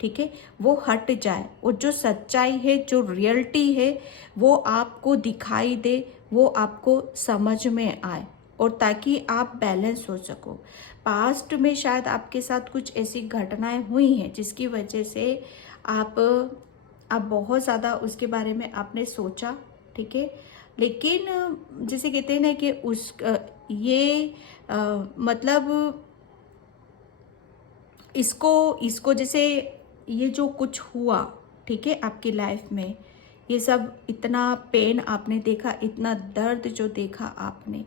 ठीक है, वो हट जाए, और जो सच्चाई है, जो रियलिटी है, वो आपको दिखाई दे, वो आपको समझ में आए, और ताकि आप बैलेंस हो सको। पास्ट में शायद आपके साथ कुछ ऐसी घटनाएं हुई हैं जिसकी वजह से आप बहुत ज़्यादा उसके बारे में आपने सोचा, ठीक है। लेकिन जैसे कहते हैं ना कि ये मतलब इसको जैसे ये जो कुछ हुआ, ठीक है, आपकी लाइफ में, ये सब इतना पेन आपने देखा, इतना दर्द जो देखा आपने,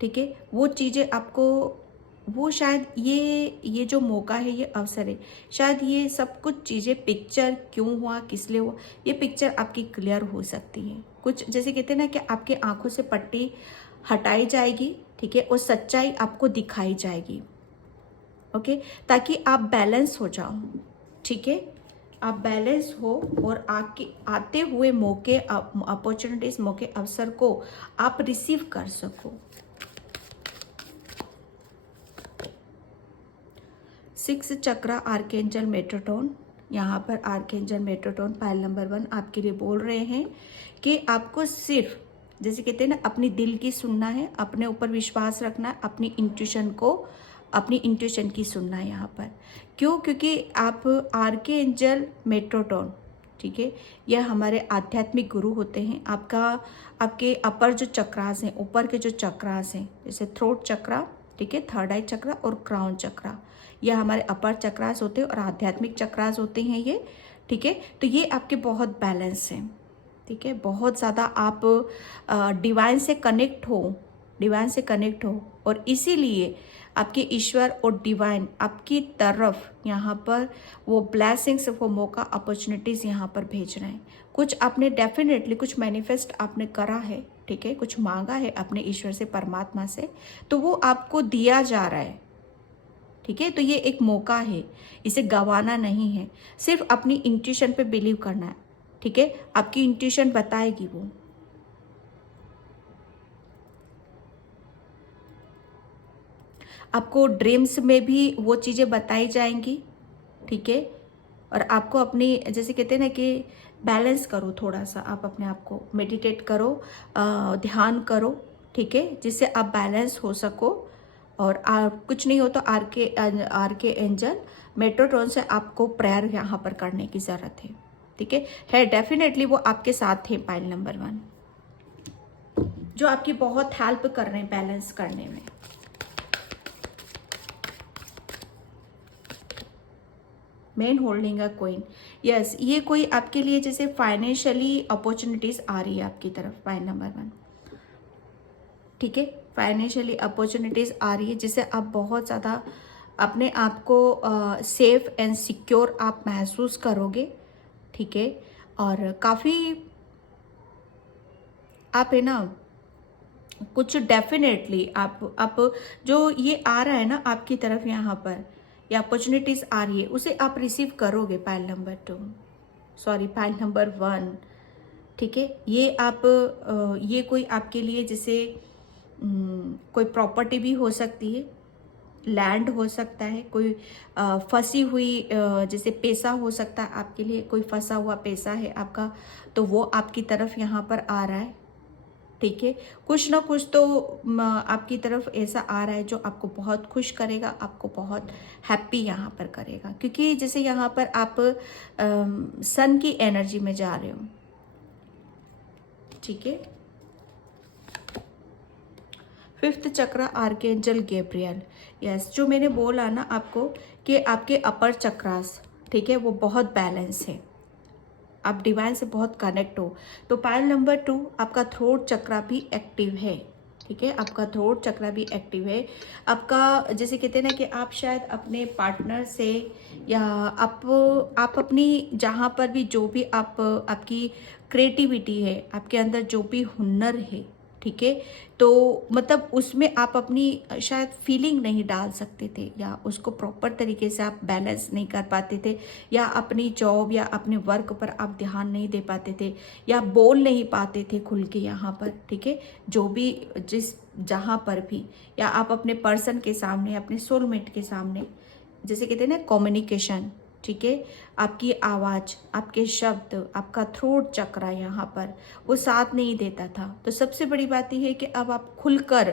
ठीक है, वो चीज़ें आपको, वो शायद ये जो मौका है, ये अवसर है, शायद ये सब कुछ चीज़ें, पिक्चर क्यों हुआ, किस लिए हुआ, ये पिक्चर आपकी क्लियर हो सकती है। कुछ जैसे कहते हैं ना कि आपके आंखों से पट्टी हटाई जाएगी, ठीक है, और सच्चाई आपको दिखाई जाएगी, ओके, ताकि आप बैलेंस हो जाओ, ठीक है, आप बैलेंस हो, और आते हुए मौके, अपॉर्चुनिटीज, मौके, अवसर को आप रिसीव कर सको। 6 चक्रा आर्केंजल मेट्रोटोन, यहाँ पर आर्केंजल मेट्रोटोन पाइल नंबर 1 आपके लिए बोल रहे हैं कि आपको सिर्फ, जैसे कहते हैं ना, अपनी दिल की सुनना है, अपने ऊपर विश्वास रखना है, अपनी इंट्यूशन की सुनना है यहाँ पर। क्यों? क्योंकि आप आर्केंजल मेट्रोटोन, ठीक है, यह हमारे आध्यात्मिक गुरु होते हैं। आपके अपर जो चक्रास हैं, ऊपर के जो चक्रास हैं, जैसे थ्रोट चक्रा, ठीक है, थर्ड आई चक्रा और क्राउन चक्रा, यह हमारे अपर चक्रास होते हैं और आध्यात्मिक चक्रास होते हैं ये, ठीक है। तो ये आपके बहुत बैलेंस हैं, ठीक है, बहुत ज़्यादा आप डिवाइन से कनेक्ट हो, और इसीलिए आपके ईश्वर और डिवाइन आपकी तरफ यहाँ पर वो ब्लेसिंग्स, वो मौका, अपॉर्चुनिटीज़ यहाँ पर भेज रहे हैं। कुछ आपने डेफिनेटली कुछ मैनिफेस्ट आपने करा है, ठीक है, कुछ मांगा है अपने ईश्वर से, परमात्मा से, तो वो आपको दिया जा रहा है, ठीक है। तो ये एक मौका है, इसे गंवाना नहीं है, सिर्फ अपनी इंट्यूशन पे बिलीव करना है, ठीक है। आपकी इंट्यूशन बताएगी वो। आपको ड्रीम्स में भी वो चीज़ें बताई जाएंगी, ठीक है। और आपको अपनी, जैसे कहते हैं ना कि बैलेंस करो थोड़ा सा, आप अपने आप को मेडिटेट करो, ध्यान करो, ठीक है, जिससे आप बैलेंस हो सको। और कुछ नहीं हो तो आर के एंजल मेट्रोट्रॉन से आपको प्रेयर यहाँ पर करने की ज़रूरत है, ठीक है। डेफिनेटली वो आपके साथ है पाइल नंबर 1, जो आपकी बहुत हेल्प कर रहे हैं बैलेंस करने में। Man holding a queen, yes, ये कोई आपके लिए जैसे फाइनेंशियली अपॉर्चुनिटीज आ रही है आपकी तरफ, पाइल नंबर 1, ठीक है। फाइनेंशियली अपॉर्चुनिटीज आ रही है जिससे आप बहुत ज़्यादा अपने आप को सेफ एंड सिक्योर आप महसूस करोगे, ठीक है। और काफ़ी आप है ना कुछ डेफिनेटली आप जो ये आ रहा है ना आपकी तरफ यहाँ पर, ये अपॉर्चुनिटीज आ रही है, उसे आप रिसीव करोगे pile number 2, sorry pile number 1, ठीक है। ये आप ये कोई आपके लिए जैसे कोई प्रॉपर्टी भी हो सकती है, लैंड हो सकता है, कोई फंसी हुई जैसे पैसा हो सकता है आपके लिए, कोई फंसा हुआ पैसा है आपका, तो वो आपकी तरफ यहाँ पर आ रहा है, ठीक है। कुछ ना कुछ तो आपकी तरफ ऐसा आ रहा है जो आपको बहुत खुश करेगा, आपको बहुत हैप्पी यहाँ पर करेगा, क्योंकि जैसे यहाँ पर आप सन की एनर्जी में जा रहे हो, ठीक है। 5th चक्र आर्कएंजल गैब्रियल, यस, जो मैंने बोला ना आपको कि आपके अपर चक्रास, ठीक है, वो बहुत बैलेंस है, आप डिवाइन से बहुत कनेक्ट हो। तो पाइल नंबर 2 आपका थ्रोट चक्रा भी एक्टिव है, ठीक है, आपका थ्रोट चक्रा भी एक्टिव है। आपका जैसे कहते हैं ना कि आप शायद अपने पार्टनर से या आप अपनी जहाँ पर भी जो भी आपकी क्रिएटिविटी है, आपके अंदर जो भी हुनर है, ठीक है, तो मतलब उसमें आप अपनी शायद फीलिंग नहीं डाल सकते थे, या उसको प्रॉपर तरीके से आप बैलेंस नहीं कर पाते थे, या अपनी जॉब या अपने वर्क पर आप ध्यान नहीं दे पाते थे, या बोल नहीं पाते थे खुल के यहाँ पर, ठीक है, जो भी जिस जहाँ पर भी, या आप अपने पर्सन के सामने, अपने सोलमेट के सामने, जैसे कहते हैं ना कम्युनिकेशन, ठीक है, आपकी आवाज़, आपके शब्द, आपका थ्रोट चक्रा यहाँ पर वो साथ नहीं देता था। तो सबसे बड़ी बात यह है कि अब आप खुलकर,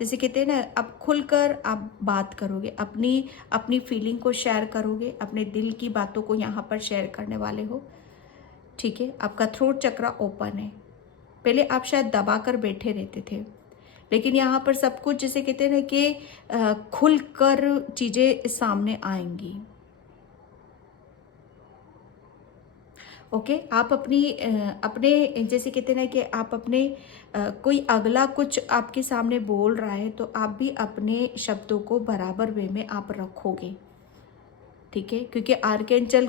जैसे कहते हैं ना, आप खुलकर आप बात करोगे, अपनी फीलिंग को शेयर करोगे, अपने दिल की बातों को यहाँ पर शेयर करने वाले हो, ठीक है। आपका थ्रोट चक्रा ओपन है। पहले आप शायद दबा कर बैठे रहते थे, लेकिन यहाँ पर सब कुछ जैसे कहते हैं ना कि खुलकर चीज़ें सामने आएंगी, ओके। आप अपने जैसे कहते हैं ना कि आप अपने कोई अगला कुछ आपके सामने बोल रहा है तो आप भी अपने शब्दों को बराबर वे में आप रखोगे, ठीक है, क्योंकि आर्कएंजल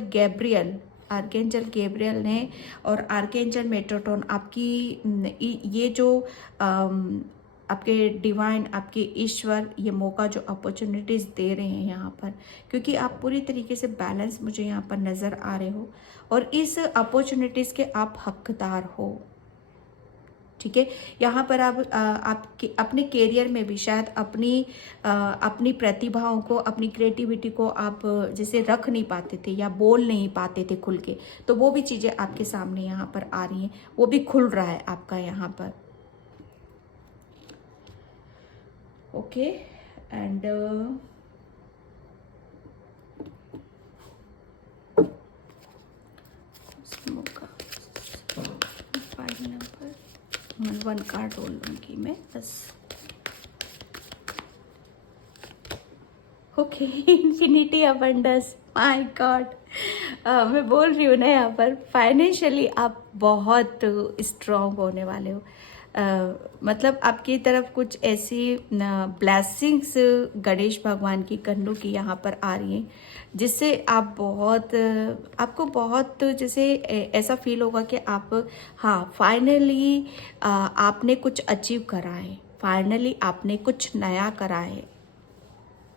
गैब्रियल ने और आर्कएंजल मेट्रोटोन आपकी ये जो आपके डिवाइन, आपके ईश्वर ये मौका जो अपॉर्चुनिटीज़ दे रहे हैं यहाँ पर, क्योंकि आप पूरी तरीके से बैलेंस मुझे यहाँ पर नज़र आ रहे हो और इस अपॉर्चुनिटीज़ के आप हकदार हो, ठीक है। यहाँ पर आप आपके अपने कैरियर में भी शायद अपनी प्रतिभाओं को, अपनी क्रिएटिविटी को आप जैसे रख नहीं पाते थे या बोल नहीं पाते थे खुल के, तो वो भी चीज़ें आपके सामने यहाँ पर आ रही हैं, वो भी खुल रहा है आपका यहाँ पर, okay. And file number 1 card roll लूँगी मैं बस, okay. Infinity abundance, my god, मैं बोल रही हूँ ना यहाँ पर फाइनेंशियली आप बहुत स्ट्रॉन्ग होने वाले हो। मतलब आपकी तरफ कुछ ऐसी ब्लेसिंग्स गणेश भगवान की, कन्नू की यहाँ पर आ रही हैं, जिससे आप आपको बहुत जैसे ऐसा फील होगा कि आप, हाँ, फाइनली आपने कुछ अचीव करा है, फाइनली आपने कुछ नया करा है,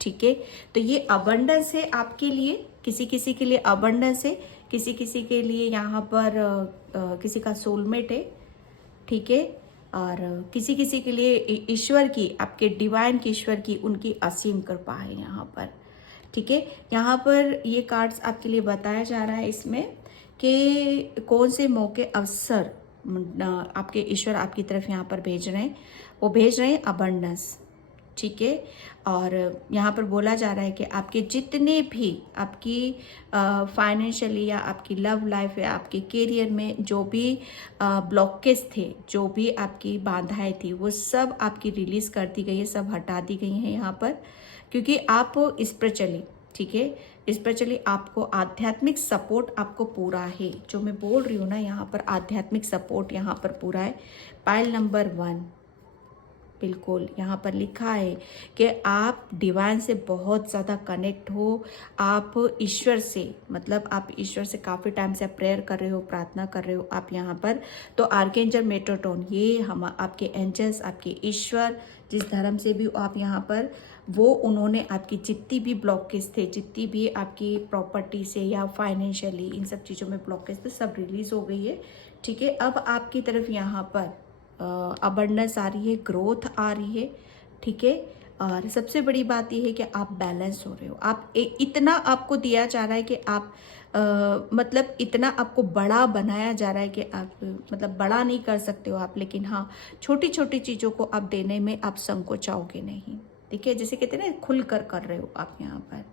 ठीक है। तो ये अबंडेंस है आपके लिए, किसी किसी के लिए अबंडेंस है, किसी किसी के लिए यहाँ पर किसी का सोलमेट है, ठीक है। और किसी किसी के लिए ईश्वर की, आपके डिवाइन की, ईश्वर की उनकी असीम कृपा है यहाँ पर, ठीक है। यहाँ पर ये कार्ड्स आपके लिए बताया जा रहा है इसमें कि कौन से मौके अवसर आपके ईश्वर आपकी तरफ यहाँ पर भेज रहे हैं, वो भेज रहे हैं अबंडेंस, ठीक है। और यहाँ पर बोला जा रहा है कि आपके जितने भी आपकी फाइनेंशियली या आपकी लव लाइफ या आपके करियर में जो भी ब्लॉकेज थे, जो भी आपकी बाधाएं थी, वो सब आपकी रिलीज कर दी गई है, सब हटा दी गई हैं यहाँ पर, क्योंकि आप इस पर चली, ठीक है। इस पर चली, आपको आध्यात्मिक सपोर्ट आपको पूरा है, जो मैं बोल रही हूँ ना, यहाँ पर आध्यात्मिक सपोर्ट यहाँ पर पूरा है। पाइल नंबर 1, बिल्कुल यहाँ पर लिखा है कि आप डिवाइन से बहुत ज़्यादा कनेक्ट हो, आप ईश्वर से, मतलब आप ईश्वर से काफ़ी टाइम से प्रेयर कर रहे हो, प्रार्थना कर रहे हो आप यहाँ पर। तो आर्कएंजल मेटाट्रॉन, ये हम आपके एंजल्स, आपके ईश्वर, जिस धर्म से भी आप यहाँ पर, वो उन्होंने आपकी जितनी भी ब्लॉकेज थे, जितनी भी आपकी प्रॉपर्टी से या फाइनेंशियली इन सब चीज़ों में ब्लॉकेज थे, सब रिलीज हो गई है, ठीक है। अब आपकी तरफ यहाँ पर अबंडेंस आ रही है, ग्रोथ आ रही है, ठीक है। और सबसे बड़ी बात यह है कि आप बैलेंस हो रहे हो, आप इतना आपको दिया जा रहा है कि आप मतलब इतना आपको बड़ा बनाया जा रहा है कि आप मतलब बड़ा नहीं कर सकते हो आप, लेकिन हाँ, छोटी छोटी चीज़ों को आप देने में आप संकोचाओगे नहीं, ठीक है। जैसे कहते हैं ना, खुल कर रहे हो आप यहाँ पर।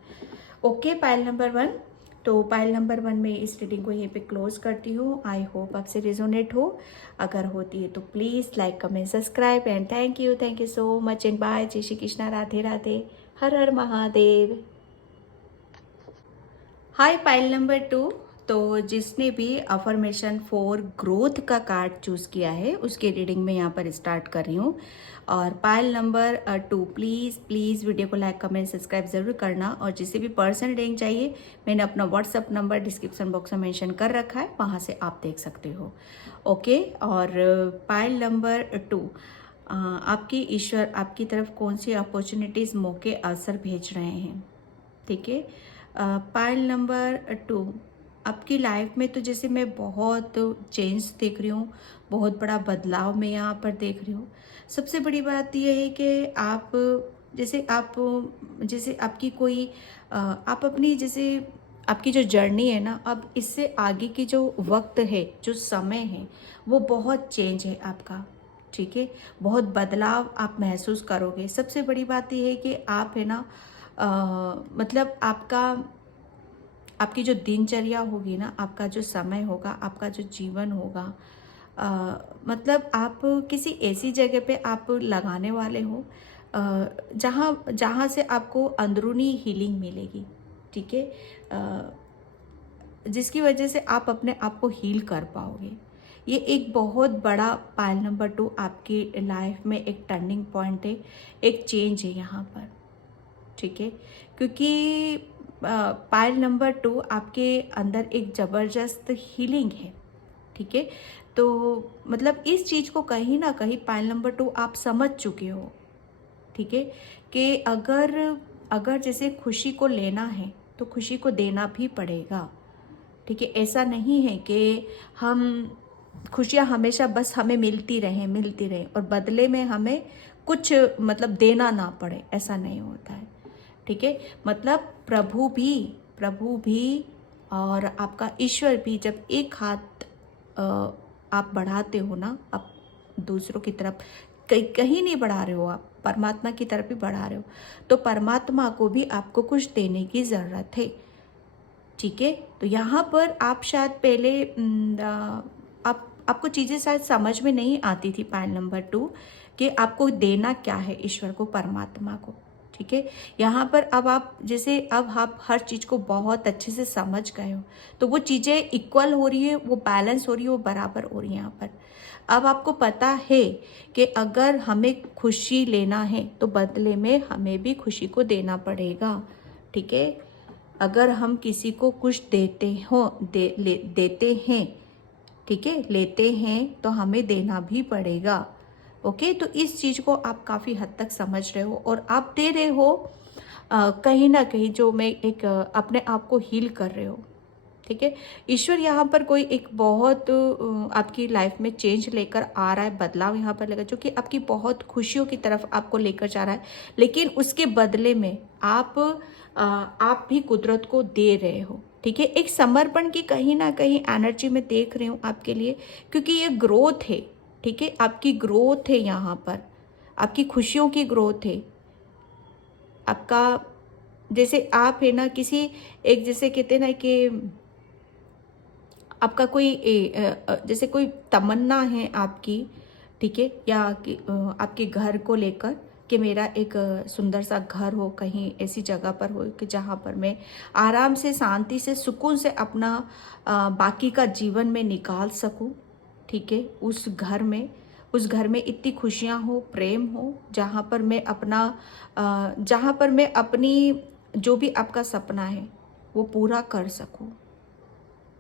Okay, pile number 1। तो पाइल नंबर 1 में इस रीडिंग को यहीं पे क्लोज करती हूँ। आई होप आपसे रेजोनेट हो, अगर होती है तो please like, comment, subscribe and thank you so much and bye. जय Shri Krishna, Radhe Radhe, Har Har Mahadev. Hi pile number 2। तो जिसने भी अफर्मेशन फॉर ग्रोथ का कार्ड चूज़ किया है, उसकी रीडिंग में यहाँ पर स्टार्ट कर रही हूँ। और पाइल नंबर 2, प्लीज़ वीडियो को लाइक, कमेंट, सब्सक्राइब ज़रूर करना। और जिसे भी पर्सनल रीडिंग चाहिए, मैंने अपना व्हाट्सअप नंबर डिस्क्रिप्शन बॉक्स में मेंशन कर रखा है, वहाँ से आप देख सकते हो। ओके। और पाइल नंबर 2, आपकी ईश्वर आपकी तरफ कौन सी अपॉर्चुनिटीज़, मौके, अवसर भेज रहे हैं, ठीक है। पाइल नंबर 2, आपकी लाइफ में तो जैसे मैं बहुत चेंज देख रही हूँ, बहुत बड़ा बदलाव मैं यहाँ पर देख रही हूँ। सबसे बड़ी बात यह है कि आप जैसे आपकी कोई आप अपनी जैसे आपकी जो जर्नी है ना, अब इससे आगे की जो वक्त है, जो समय है, वो बहुत चेंज है आपका, ठीक है। बहुत बदलाव आप महसूस करोगे। सबसे बड़ी बात यह है कि आप है ना, मतलब आपकी जो दिनचर्या होगी ना, आपका जो समय होगा, आपका जो जीवन होगा, मतलब आप किसी ऐसी जगह पे आप लगाने वाले हो जहाँ से आपको अंदरूनी हीलिंग मिलेगी, ठीक है। जिसकी वजह से आप अपने आप को हील कर पाओगे। ये एक बहुत बड़ा पाइल नंबर 2 आपकी लाइफ में एक टर्निंग पॉइंट है, एक चेंज है यहाँ पर, ठीक है। क्योंकि पाइल नंबर 2 आपके अंदर एक ज़बरदस्त हीलिंग है, ठीक है। तो मतलब इस चीज़ को कहीं ना कहीं पाइल नंबर 2 आप समझ चुके हो, ठीक है, कि अगर जैसे खुशी को लेना है तो खुशी को देना भी पड़ेगा, ठीक है। ऐसा नहीं है कि हम खुशियाँ हमेशा बस हमें मिलती रहे और बदले में हमें कुछ मतलब देना ना पड़े, ऐसा नहीं होता है, ठीक है। मतलब प्रभु भी और आपका ईश्वर भी, जब एक हाथ आप बढ़ाते हो ना, आप दूसरों की तरफ कहीं नहीं बढ़ा रहे हो, आप परमात्मा की तरफ ही बढ़ा रहे हो, तो परमात्मा को भी आपको कुछ देने की ज़रूरत है, ठीक है। तो यहाँ पर आप शायद पहले आपको चीज़ें शायद समझ में नहीं आती थी पाइल नंबर 2, कि आपको देना क्या है ईश्वर को, परमात्मा को, ठीक है। यहाँ पर अब आप हर चीज़ को बहुत अच्छे से समझ गए हो, तो वो चीज़ें इक्वल हो रही है, वो बैलेंस हो रही है, वो बराबर हो रही है यहाँ पर। अब आपको पता है कि अगर हमें खुशी लेना है तो बदले में हमें भी खुशी को देना पड़ेगा, ठीक है। अगर हम किसी को कुछ देते हैं, ठीक है, लेते हैं, तो हमें देना भी पड़ेगा, ओके। तो इस चीज़ को आप काफ़ी हद तक समझ रहे हो और आप दे रहे हो कहीं ना कहीं जो मैं एक अपने आप को हील कर रहे हो। ठीक है, ईश्वर यहाँ पर कोई एक बहुत आपकी लाइफ में चेंज लेकर आ रहा है, बदलाव यहाँ पर लेकर, जो कि आपकी बहुत खुशियों की तरफ आपको लेकर जा रहा है। लेकिन उसके बदले में आप भी कुदरत को दे रहे हो। ठीक है, एक समर्पण की कहीं ना कहीं एनर्जी में देख रही हूँ आपके लिए, क्योंकि ये ग्रोथ है। ठीक है, आपकी ग्रोथ है यहाँ पर, आपकी खुशियों की ग्रोथ है। आपका जैसे आप है ना किसी एक, जैसे कहते हैं ना कि आपका कोई जैसे कोई तमन्ना है आपकी। ठीक है, या आपके घर को लेकर कि मेरा एक सुंदर सा घर हो, कहीं ऐसी जगह पर हो कि जहाँ पर मैं आराम से, शांति से, सुकून से अपना बाकी का जीवन में निकाल सकूं। ठीक है, उस घर में इतनी खुशियाँ हो, प्रेम हो, जहाँ पर मैं अपनी जो भी आपका सपना है वो पूरा कर सकूं।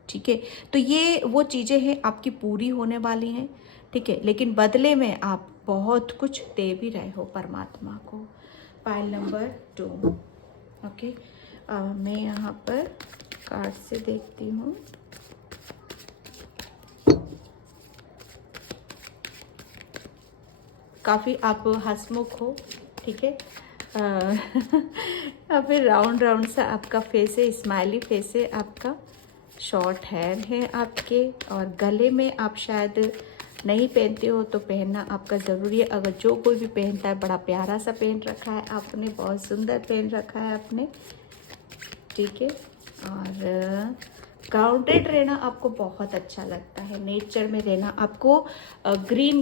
ठीक है, तो ये वो चीज़ें हैं आपकी पूरी होने वाली हैं। ठीक है, लेकिन बदले में आप बहुत कुछ दे भी रहे हो परमात्मा को। Pile number 2। ओके, मैं यहाँ पर कार्ड से देखती हूँ। काफ़ी आप हंसमुख हो। ठीक है, फिर राउंड राउंड सा आपका फेस है, स्माइली फेस है आपका, शॉर्ट हेयर है आपके, और गले में आप शायद नहीं पहनते हो तो पहनना आपका ज़रूरी है। अगर जो कोई भी पहनता है, बड़ा प्यारा सा पहन रखा है आपने, बहुत सुंदर पहन रखा है आपने। ठीक है, और ग्राउंडेड रहना आपको बहुत अच्छा लगता है, नेचर में रहना आपको। ग्रीन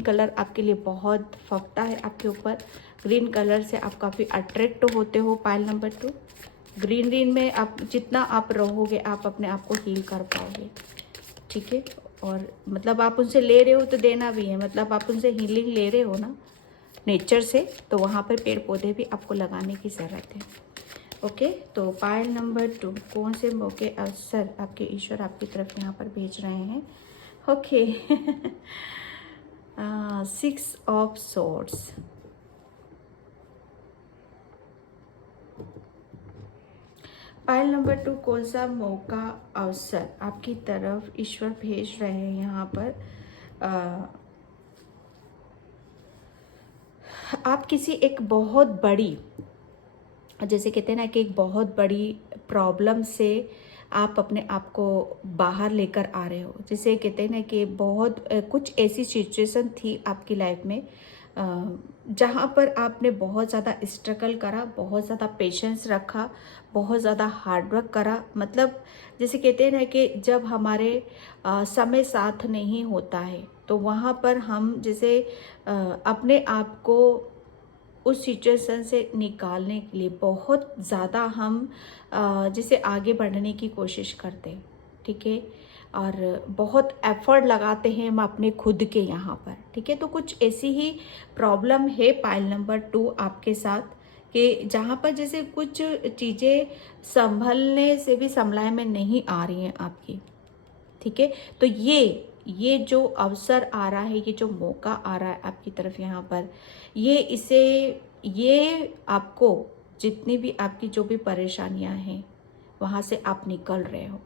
कलर आपके लिए बहुत फकता है आपके ऊपर। ग्रीन कलर से आप काफ़ी अट्रैक्ट होते हो। पाइल नंबर 2, ग्रीन में आप जितना आप रहोगे, आप अपने आप को हील कर पाओगे। ठीक है, और मतलब आप उनसे ले रहे हो तो देना भी है, मतलब आप उनसे हीलिंग ले रहे हो ना नेचर से, तो वहाँ पर पेड़ पौधे भी आपको लगाने की ज़रूरत है। ओके, तो पाइल नंबर 2, कौन से मौके अवसर आपके ईश्वर आपकी तरफ यहाँ पर भेज रहे हैं। Okay, 6 of swords. Pile number 2, कौन सा मौका अवसर आपकी तरफ ईश्वर भेज रहे हैं यहाँ पर। आप किसी एक बहुत बड़ी, जैसे कहते हैं ना कि एक बहुत बड़ी प्रॉब्लम से आप अपने आप को बाहर लेकर आ रहे हो। जैसे कहते हैं ना कि बहुत कुछ ऐसी सिचुएशन थी आपकी लाइफ में जहाँ पर आपने बहुत ज़्यादा स्ट्रगल करा, बहुत ज़्यादा पेशेंस रखा, बहुत ज़्यादा हार्डवर्क करा। मतलब जैसे कहते हैं ना कि जब हमारे समय साथ नहीं होता है तो वहाँ पर हम जैसे अपने आप को उस सिचुएशन से निकालने के लिए बहुत ज़्यादा हम जैसे आगे बढ़ने की कोशिश करते हैं। ठीक है, और बहुत एफर्ट लगाते हैं हम अपने खुद के यहाँ पर। ठीक है, तो कुछ ऐसी ही प्रॉब्लम है पाइल नंबर 2 आपके साथ, कि जहाँ पर जैसे कुछ चीज़ें संभलने से भी संभलाए में नहीं आ रही हैं आपकी। ठीक है, तो ये जो अवसर आ रहा है, ये जो मौका आ रहा है आपकी तरफ यहाँ पर, ये आपको जितनी भी आपकी जो भी परेशानियां हैं वहाँ से आप निकल रहे हो।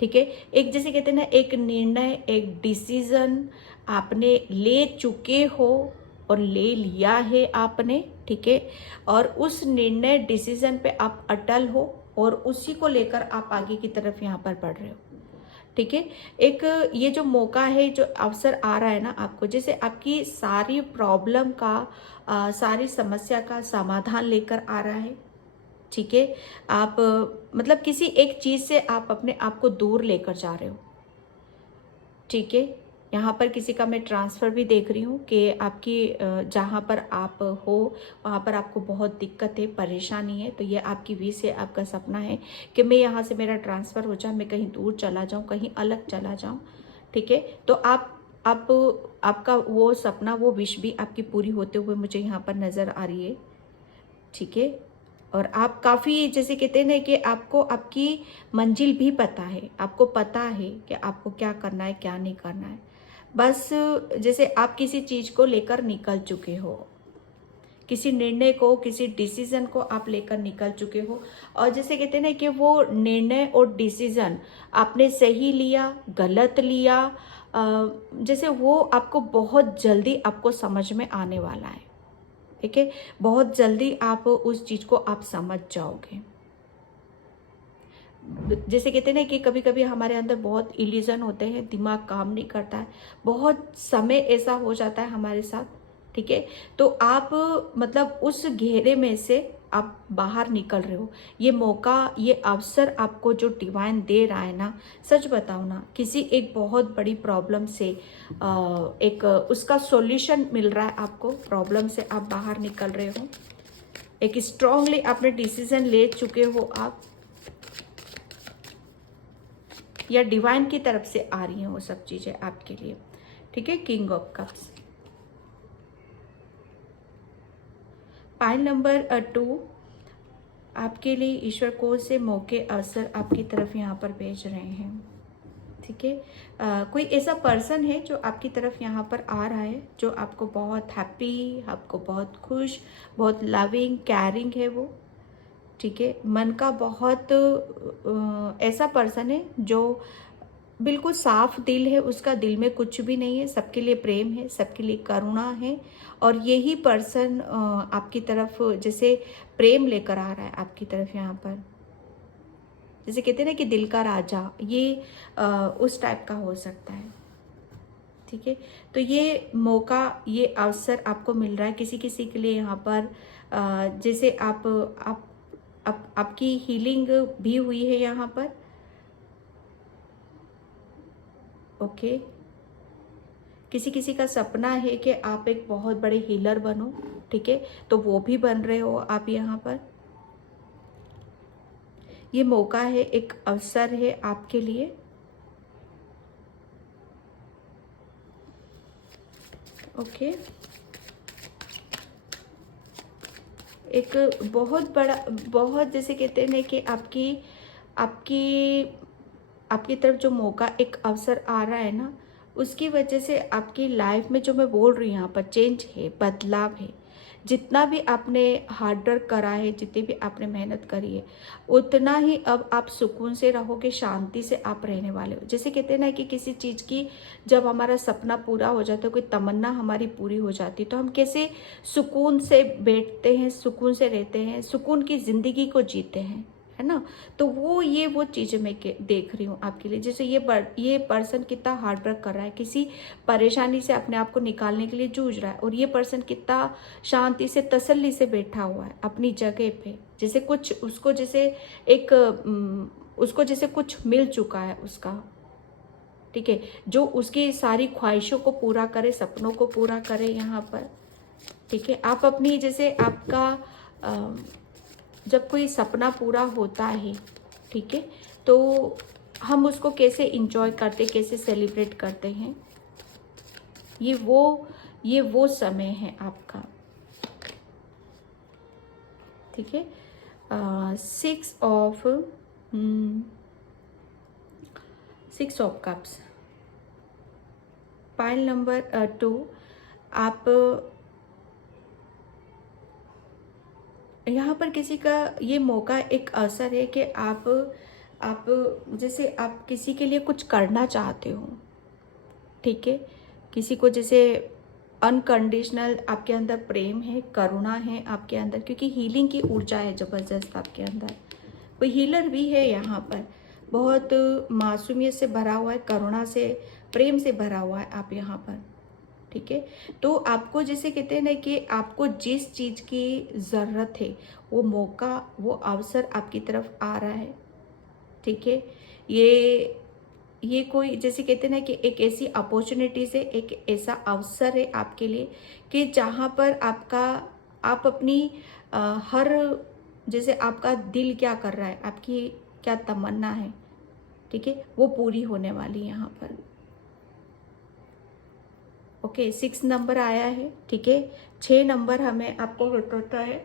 ठीक है, एक जैसे कहते हैं ना, एक निर्णय, एक डिसीजन आपने ले चुके हो और ले लिया है आपने। ठीक है, और उस निर्णय डिसीजन पे आप अटल हो और उसी को लेकर आप आगे की तरफ यहाँ पर बढ़ रहे हो। ठीक है, एक ये जो मौका है, जो अवसर आ रहा है ना आपको, जैसे आपकी सारी प्रॉब्लम का सारी समस्या का समाधान लेकर आ रहा है। ठीक है, आप मतलब किसी एक चीज़ से आप अपने आप को दूर लेकर जा रहे हो। ठीक है, यहाँ पर किसी का मैं ट्रांसफ़र भी देख रही हूँ कि आपकी जहाँ पर आप हो वहाँ पर आपको बहुत दिक्कत है, परेशानी है। तो ये आपकी विश है, आपका सपना है कि मैं यहाँ से मेरा ट्रांसफ़र हो जाए, मैं कहीं दूर चला जाऊँ, कहीं अलग चला जाऊँ। ठीक है, तो आपका वो सपना, वो विश भी आपकी पूरी होते हुए मुझे यहाँ पर नज़र आ रही है। ठीक है, और आप काफ़ी जैसे कहते हैं ना कि आपको आपकी मंजिल भी पता है, आपको पता है कि आपको क्या करना है, क्या नहीं करना है। बस जैसे आप किसी चीज़ को लेकर निकल चुके हो किसी निर्णय को, किसी डिसीजन को आप लेकर निकल चुके हो। और जैसे कहते हैं ना कि वो निर्णय और डिसीजन आपने सही लिया, गलत लिया, जैसे वो आपको बहुत जल्दी आपको समझ में आने वाला है। ठीक है, बहुत जल्दी आप उस चीज़ को आप समझ जाओगे। जैसे कहते हैं ना कि कभी कभी हमारे अंदर बहुत इल्यूजन होते हैं, दिमाग काम नहीं करता है, बहुत समय ऐसा हो जाता है हमारे साथ। ठीक है, तो आप मतलब उस घेरे में से आप बाहर निकल रहे हो। ये मौका, ये अवसर आपको जो डिवाइन दे रहा है ना, सच बताओ ना, किसी एक बहुत बड़ी प्रॉब्लम से एक उसका सॉल्यूशन मिल रहा है आपको। प्रॉब्लम से आप बाहर निकल रहे हो, एक स्ट्रांगली आपने डिसीजन ले चुके हो आप, या डिवाइन की तरफ से आ रही हैं वो सब चीज़ें आपके लिए। ठीक है, king of cups. Pile number 2, आपके लिए ईश्वर कौन से मौके, अवसर आपकी तरफ यहाँ पर भेज रहे हैं। ठीक है, कोई ऐसा पर्सन है जो आपकी तरफ यहाँ पर आ रहा है, जो आपको बहुत हैप्पी, आपको बहुत खुश, बहुत लविंग, केयरिंग है वो। ठीक है, मन का बहुत ऐसा पर्सन है जो बिल्कुल साफ दिल है, उसका दिल में कुछ भी नहीं है, सबके लिए प्रेम है, सबके लिए करुणा है। और यही पर्सन आपकी तरफ जैसे प्रेम लेकर आ रहा है आपकी तरफ यहाँ पर। जैसे कहते हैं ना कि दिल का राजा, ये उस टाइप का हो सकता है। ठीक है, तो ये मौका, ये अवसर आपको मिल रहा है किसी किसी के लिए यहाँ पर। जैसे आपकी हीलिंग भी हुई है यहाँ पर। ओके, किसी किसी का सपना है कि आप एक बहुत बड़े हीलर बनो। ठीक है, तो वो भी बन रहे हो आप यहाँ पर। ये मौका है, एक अवसर है आपके लिए। ओके, एक बहुत बड़ा, बहुत जैसे कहते हैं कि आपकी आपकी आपकी तरफ जो मौका, एक अवसर आ रहा है ना, उसकी वजह से आपकी लाइफ में जो मैं बोल रही हूँ यहाँ पर चेंज है, बदलाव है। जितना भी आपने हार्ड वर्क करा है, जितनी भी आपने मेहनत करी है, उतना ही अब आप सुकून से रहोगे, शांति से आप रहने वाले हो। जैसे कहते हैं ना कि किसी चीज़ की जब हमारा सपना पूरा हो जाता है, कोई तमन्ना हमारी पूरी हो जाती है, तो हम कैसे सुकून से बैठते हैं, सुकून से रहते हैं, सुकून की ज़िंदगी को जीते हैं, है ना। तो वो चीज़ें मैं देख रही हूँ आपके लिए। जैसे ये पर्सन कितना हार्ड वर्क कर रहा है, किसी परेशानी से अपने आप को निकालने के लिए जूझ रहा है, और ये पर्सन कितना शांति से, तसल्ली से बैठा हुआ है अपनी जगह पे। जैसे कुछ उसको जैसे एक उसको जैसे कुछ मिल चुका है उसका। ठीक है, जो उसकी सारी ख्वाहिशों को पूरा करे, सपनों को पूरा करे यहाँ पर। ठीक है, आप अपनी जैसे आपका जब कोई सपना पूरा होता है, ठीक है, तो हम उसको कैसे इंजॉय करते, कैसे सेलिब्रेट करते हैं। ये वो समय है आपका। ठीक है, 6 ऑफ कप्स, पाइल नंबर 2, आप यहाँ पर किसी का ये मौका, एक अवसर है कि आप जैसे आप किसी के लिए कुछ करना चाहते हो। ठीक है, किसी को जैसे अनकंडीशनल आपके अंदर प्रेम है, करुणा है आपके अंदर, क्योंकि हीलिंग की ऊर्जा है ज़बरदस्त आपके अंदर। कोई हीलर भी है यहाँ पर, बहुत मासूमियत से भरा हुआ है, करुणा से, प्रेम से भरा हुआ है आप यहाँ पर। ठीक है, तो आपको जैसे कहते हैं ना कि आपको जिस चीज़ की ज़रूरत है, वो मौका, वो अवसर आपकी तरफ आ रहा है। ठीक है, ये कोई जैसे कहते हैं ना कि एक ऐसी अपॉर्चुनिटी से, एक ऐसा अवसर है आपके लिए कि जहाँ पर आप अपनी हर, जैसे आपका दिल क्या कर रहा है, आपकी क्या तमन्ना है, ठीक है, वो पूरी होने वाली है यहाँ पर। ओके, 6 नंबर आया है। ठीक है, 6 नंबर हमें आपको बताता है,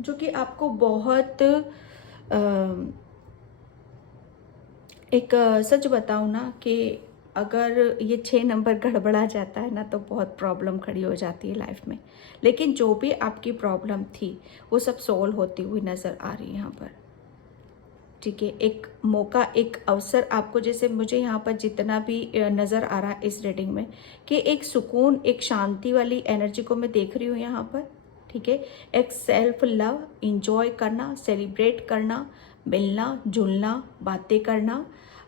जो कि आपको बहुत एक सच बताऊँ ना कि अगर ये 6 नंबर गड़बड़ा जाता है ना तो बहुत प्रॉब्लम खड़ी हो जाती है लाइफ में। लेकिन जो भी आपकी प्रॉब्लम थी वो सब सॉल्व होती हुई नज़र आ रही है यहाँ पर। ठीक है, एक मौका, एक अवसर आपको, जैसे मुझे यहाँ पर जितना भी नज़र आ रहा है इस रीडिंग में, कि एक सुकून, एक शांति वाली एनर्जी को मैं देख रही हूँ यहाँ पर। ठीक है, एक सेल्फ लव, इंजॉय करना, सेलिब्रेट करना, मिलना जुलना, बातें करना,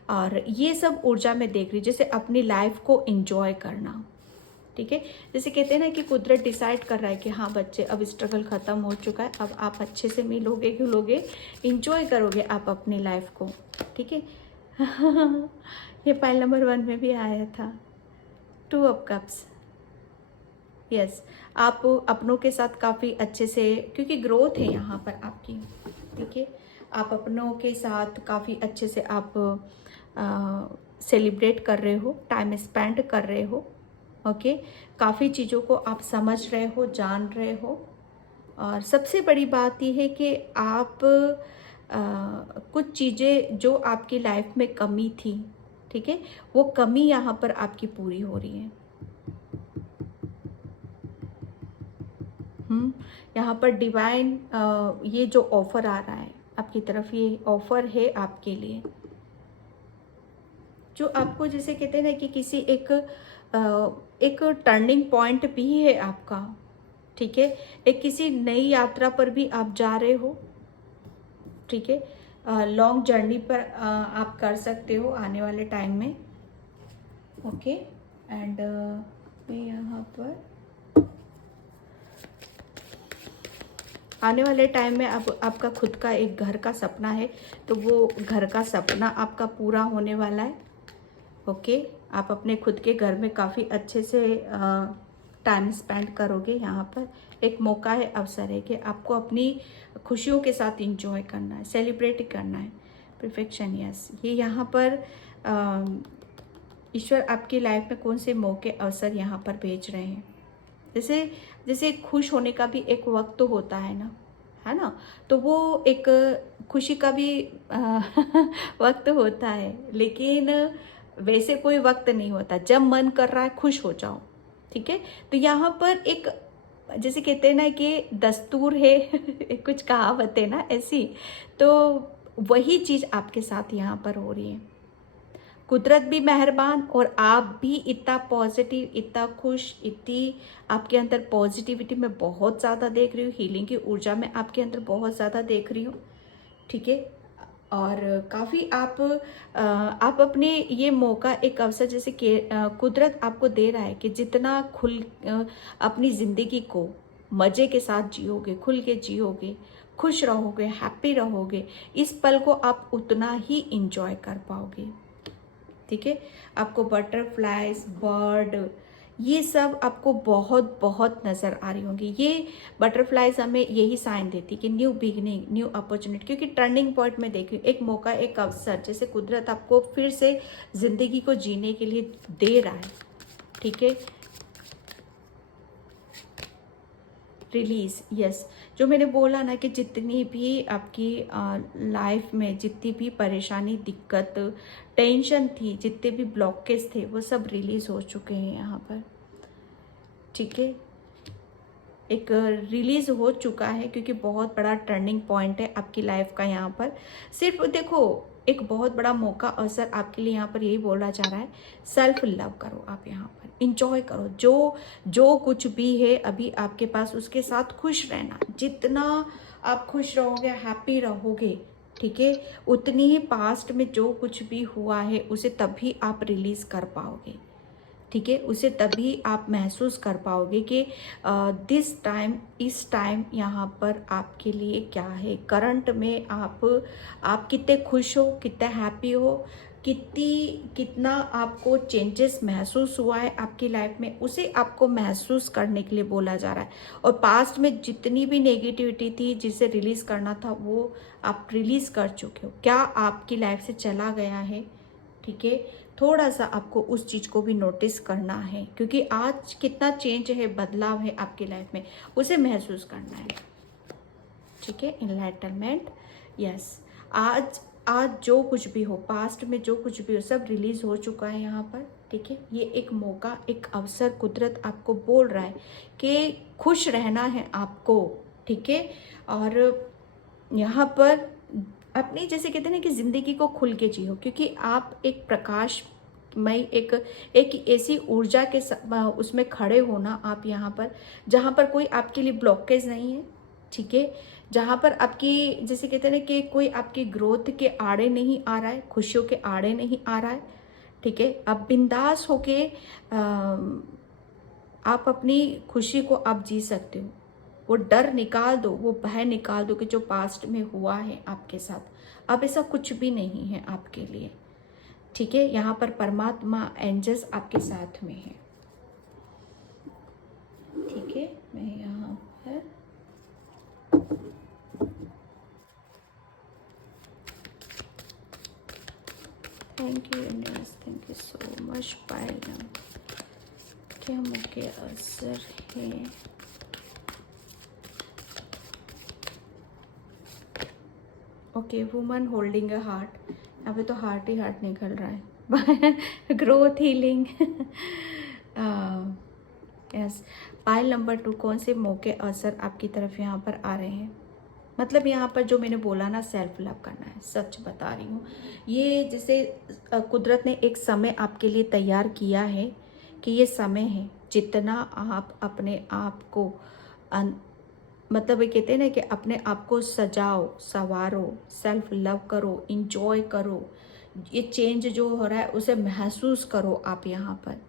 और ये सब ऊर्जा में देख रही हूँ, जैसे अपनी लाइफ को इंजॉय करना। ठीक है, जैसे कहते हैं ना कि कुदरत डिसाइड कर रहा है कि हाँ बच्चे, अब स्ट्रगल ख़त्म हो चुका है, अब आप अच्छे से मिलोगे, घुलोगे, इंजॉय करोगे आप अपनी लाइफ को। ठीक है। ये फाइल नंबर 1 में भी आया था, 2 ऑफ कप्स। यस, आप अपनों के साथ काफ़ी अच्छे से, क्योंकि ग्रोथ है यहाँ पर आपकी। ठीक है, आप अपनों के साथ काफ़ी अच्छे से आप सेलिब्रेट कर रहे हो, टाइम स्पेंड कर रहे हो। ओके, काफ़ी चीज़ों को आप समझ रहे हो, जान रहे हो, और सबसे बड़ी बात यह है कि आप कुछ चीज़ें जो आपकी लाइफ में कमी थी, ठीक है, वो कमी यहाँ पर आपकी पूरी हो रही है। यहाँ पर डिवाइन ये जो ऑफर आ रहा है आपकी तरफ, ये ऑफर है आपके लिए, जो आपको, जैसे कहते हैं ना कि किसी एक टर्निंग पॉइंट भी है आपका। ठीक है, एक किसी नई यात्रा पर भी आप जा रहे हो। ठीक है, लॉन्ग जर्नी पर आप कर सकते हो आने वाले टाइम में। ओके, एंड मैं यहाँ पर आने वाले टाइम में आपका खुद का एक घर का सपना है, तो वो घर का सपना आपका पूरा होने वाला है। ओके, आप अपने खुद के घर में काफ़ी अच्छे से टाइम स्पेंड करोगे। यहाँ पर एक मौका है, अवसर है कि आपको अपनी खुशियों के साथ इंजॉय करना है, सेलिब्रेट करना है। परफेक्शन, यस, ये यहाँ पर ईश्वर आपकी लाइफ में कौन से मौके, अवसर यहाँ पर भेज रहे हैं। जैसे जैसे खुश होने का भी एक वक्त तो होता है ना, है ना, तो वो एक खुशी का भी वक्त होता है, लेकिन वैसे कोई वक्त नहीं होता। जब मन कर रहा है खुश हो जाओ। ठीक है, तो यहाँ पर एक, जैसे कहते हैं ना कि दस्तूर है, कुछ कहावत है ना ऐसी, तो वही चीज़ आपके साथ यहाँ पर हो रही है। कुदरत भी मेहरबान, और आप भी इतना पॉजिटिव, इतना खुश, इतनी आपके अंदर पॉजिटिविटी में बहुत ज़्यादा देख रही हूँ, हीलिंग की ऊर्जा में आपके अंदर बहुत ज़्यादा देख रही हूँ। ठीक है, और काफ़ी आप अपने ये मौका, एक अवसर, जैसे कि कुदरत आपको दे रहा है कि जितना अपनी ज़िंदगी को मज़े के साथ जियोगे, खुल के जियोगे, खुश रहोगे, हैप्पी रहोगे, इस पल को आप उतना ही इंजॉय कर पाओगे। ठीक है, आपको बटरफ्लाइज, बर्ड, ये सब आपको बहुत बहुत नज़र आ रही होंगी। ये बटरफ्लाइज हमें यही साइन देती कि न्यू बिगनिंग, न्यू अपॉर्चुनिटी, क्योंकि टर्निंग पॉइंट में देखिए एक मौका, एक अवसर, जैसे कुदरत आपको फिर से ज़िंदगी को जीने के लिए दे रहा है। ठीक है, रिलीज, यस, जो मैंने बोला ना कि जितनी भी आपकी लाइफ में जितनी भी परेशानी, दिक्कत, टेंशन थी, जितने भी ब्लॉकेज थे, वो सब रिलीज हो चुके हैं यहाँ पर। ठीक है, एक रिलीज हो चुका है, क्योंकि बहुत बड़ा टर्निंग पॉइंट है आपकी लाइफ का यहाँ पर। सिर्फ देखो, एक बहुत बड़ा मौका, अवसर आपके लिए यहाँ पर यही बोला जा रहा है, सेल्फ लव करो आप, यहाँ पर इंजॉय करो, जो कुछ भी है अभी आपके पास, उसके साथ खुश रहना। जितना आप खुश रहोगे, हैप्पी रहोगे, ठीक है, उतनी ही पास्ट में जो कुछ भी हुआ है उसे तभी आप रिलीज कर पाओगे। ठीक है, उसे तभी आप महसूस कर पाओगे कि दिस टाइम, इस टाइम यहाँ पर आपके लिए क्या है, करंट में आप कितने खुश हो, कितने हैप्पी हो, कितना आपको चेंजेस महसूस हुआ है आपकी लाइफ में, उसे आपको महसूस करने के लिए बोला जा रहा है। और पास्ट में जितनी भी नेगेटिविटी थी, जिसे रिलीज़ करना था, वो आप रिलीज़ कर चुके हो। क्या आपकी लाइफ से चला गया है? ठीक है, थोड़ा सा आपको उस चीज़ को भी नोटिस करना है, क्योंकि आज कितना चेंज है, बदलाव है आपकी लाइफ में, उसे महसूस करना है। ठीक है, एनलाइटनमेंट, यस, आज जो कुछ भी हो, पास्ट में जो कुछ भी हो, सब रिलीज हो चुका है यहाँ पर। ठीक है, ये एक मौका, एक अवसर कुदरत आपको बोल रहा है कि खुश रहना है आपको, ठीक है। और यहाँ पर अपनी, जैसे कहते हैं ना कि ज़िंदगी को खुल के जियो, क्योंकि आप एक प्रकाश मई एक ऐसी ऊर्जा के उसमें खड़े होना आप यहाँ पर, जहाँ पर कोई आपके लिए ब्लॉकेज नहीं है, ठीक है। जहाँ पर आपकी, जैसे कहते हैं ना कि कोई आपकी ग्रोथ के आड़े नहीं आ रहा है, खुशियों के आड़े नहीं आ रहा है, ठीक है। आप बिंदास होके आप अपनी खुशी को आप जी सकते हो। वो डर निकाल दो, वो भय निकाल दो कि जो पास्ट में हुआ है आपके साथ, अब ऐसा कुछ भी नहीं है आपके लिए, ठीक है। यहाँ पर परमात्मा एंजल्स आपके साथ में है, ठीक है। मैं यहाँ पर thank you universe, thank you so much पायलम। क्या मुझे असर है? Okay, woman holding a heart, यहाँ पे तो हार्ट ही हार्ट निकल रहा है। Growth healing. Yes, pile number 2, कौन से मौके अवसर आपकी तरफ यहाँ पर आ रहे हैं? मतलब यहाँ पर जो मैंने बोला ना, सेल्फ लव करना है, सच बता रही हूँ। ये जैसे कुदरत ने एक समय आपके लिए तैयार किया है कि ये समय है, जितना आप अपने आप को मतलब ये कहते हैं ना कि अपने आप को सजाओ, संवारो, सेल्फ लव करो, इंजॉय करो, ये चेंज जो हो रहा है उसे महसूस करो आप यहाँ पर,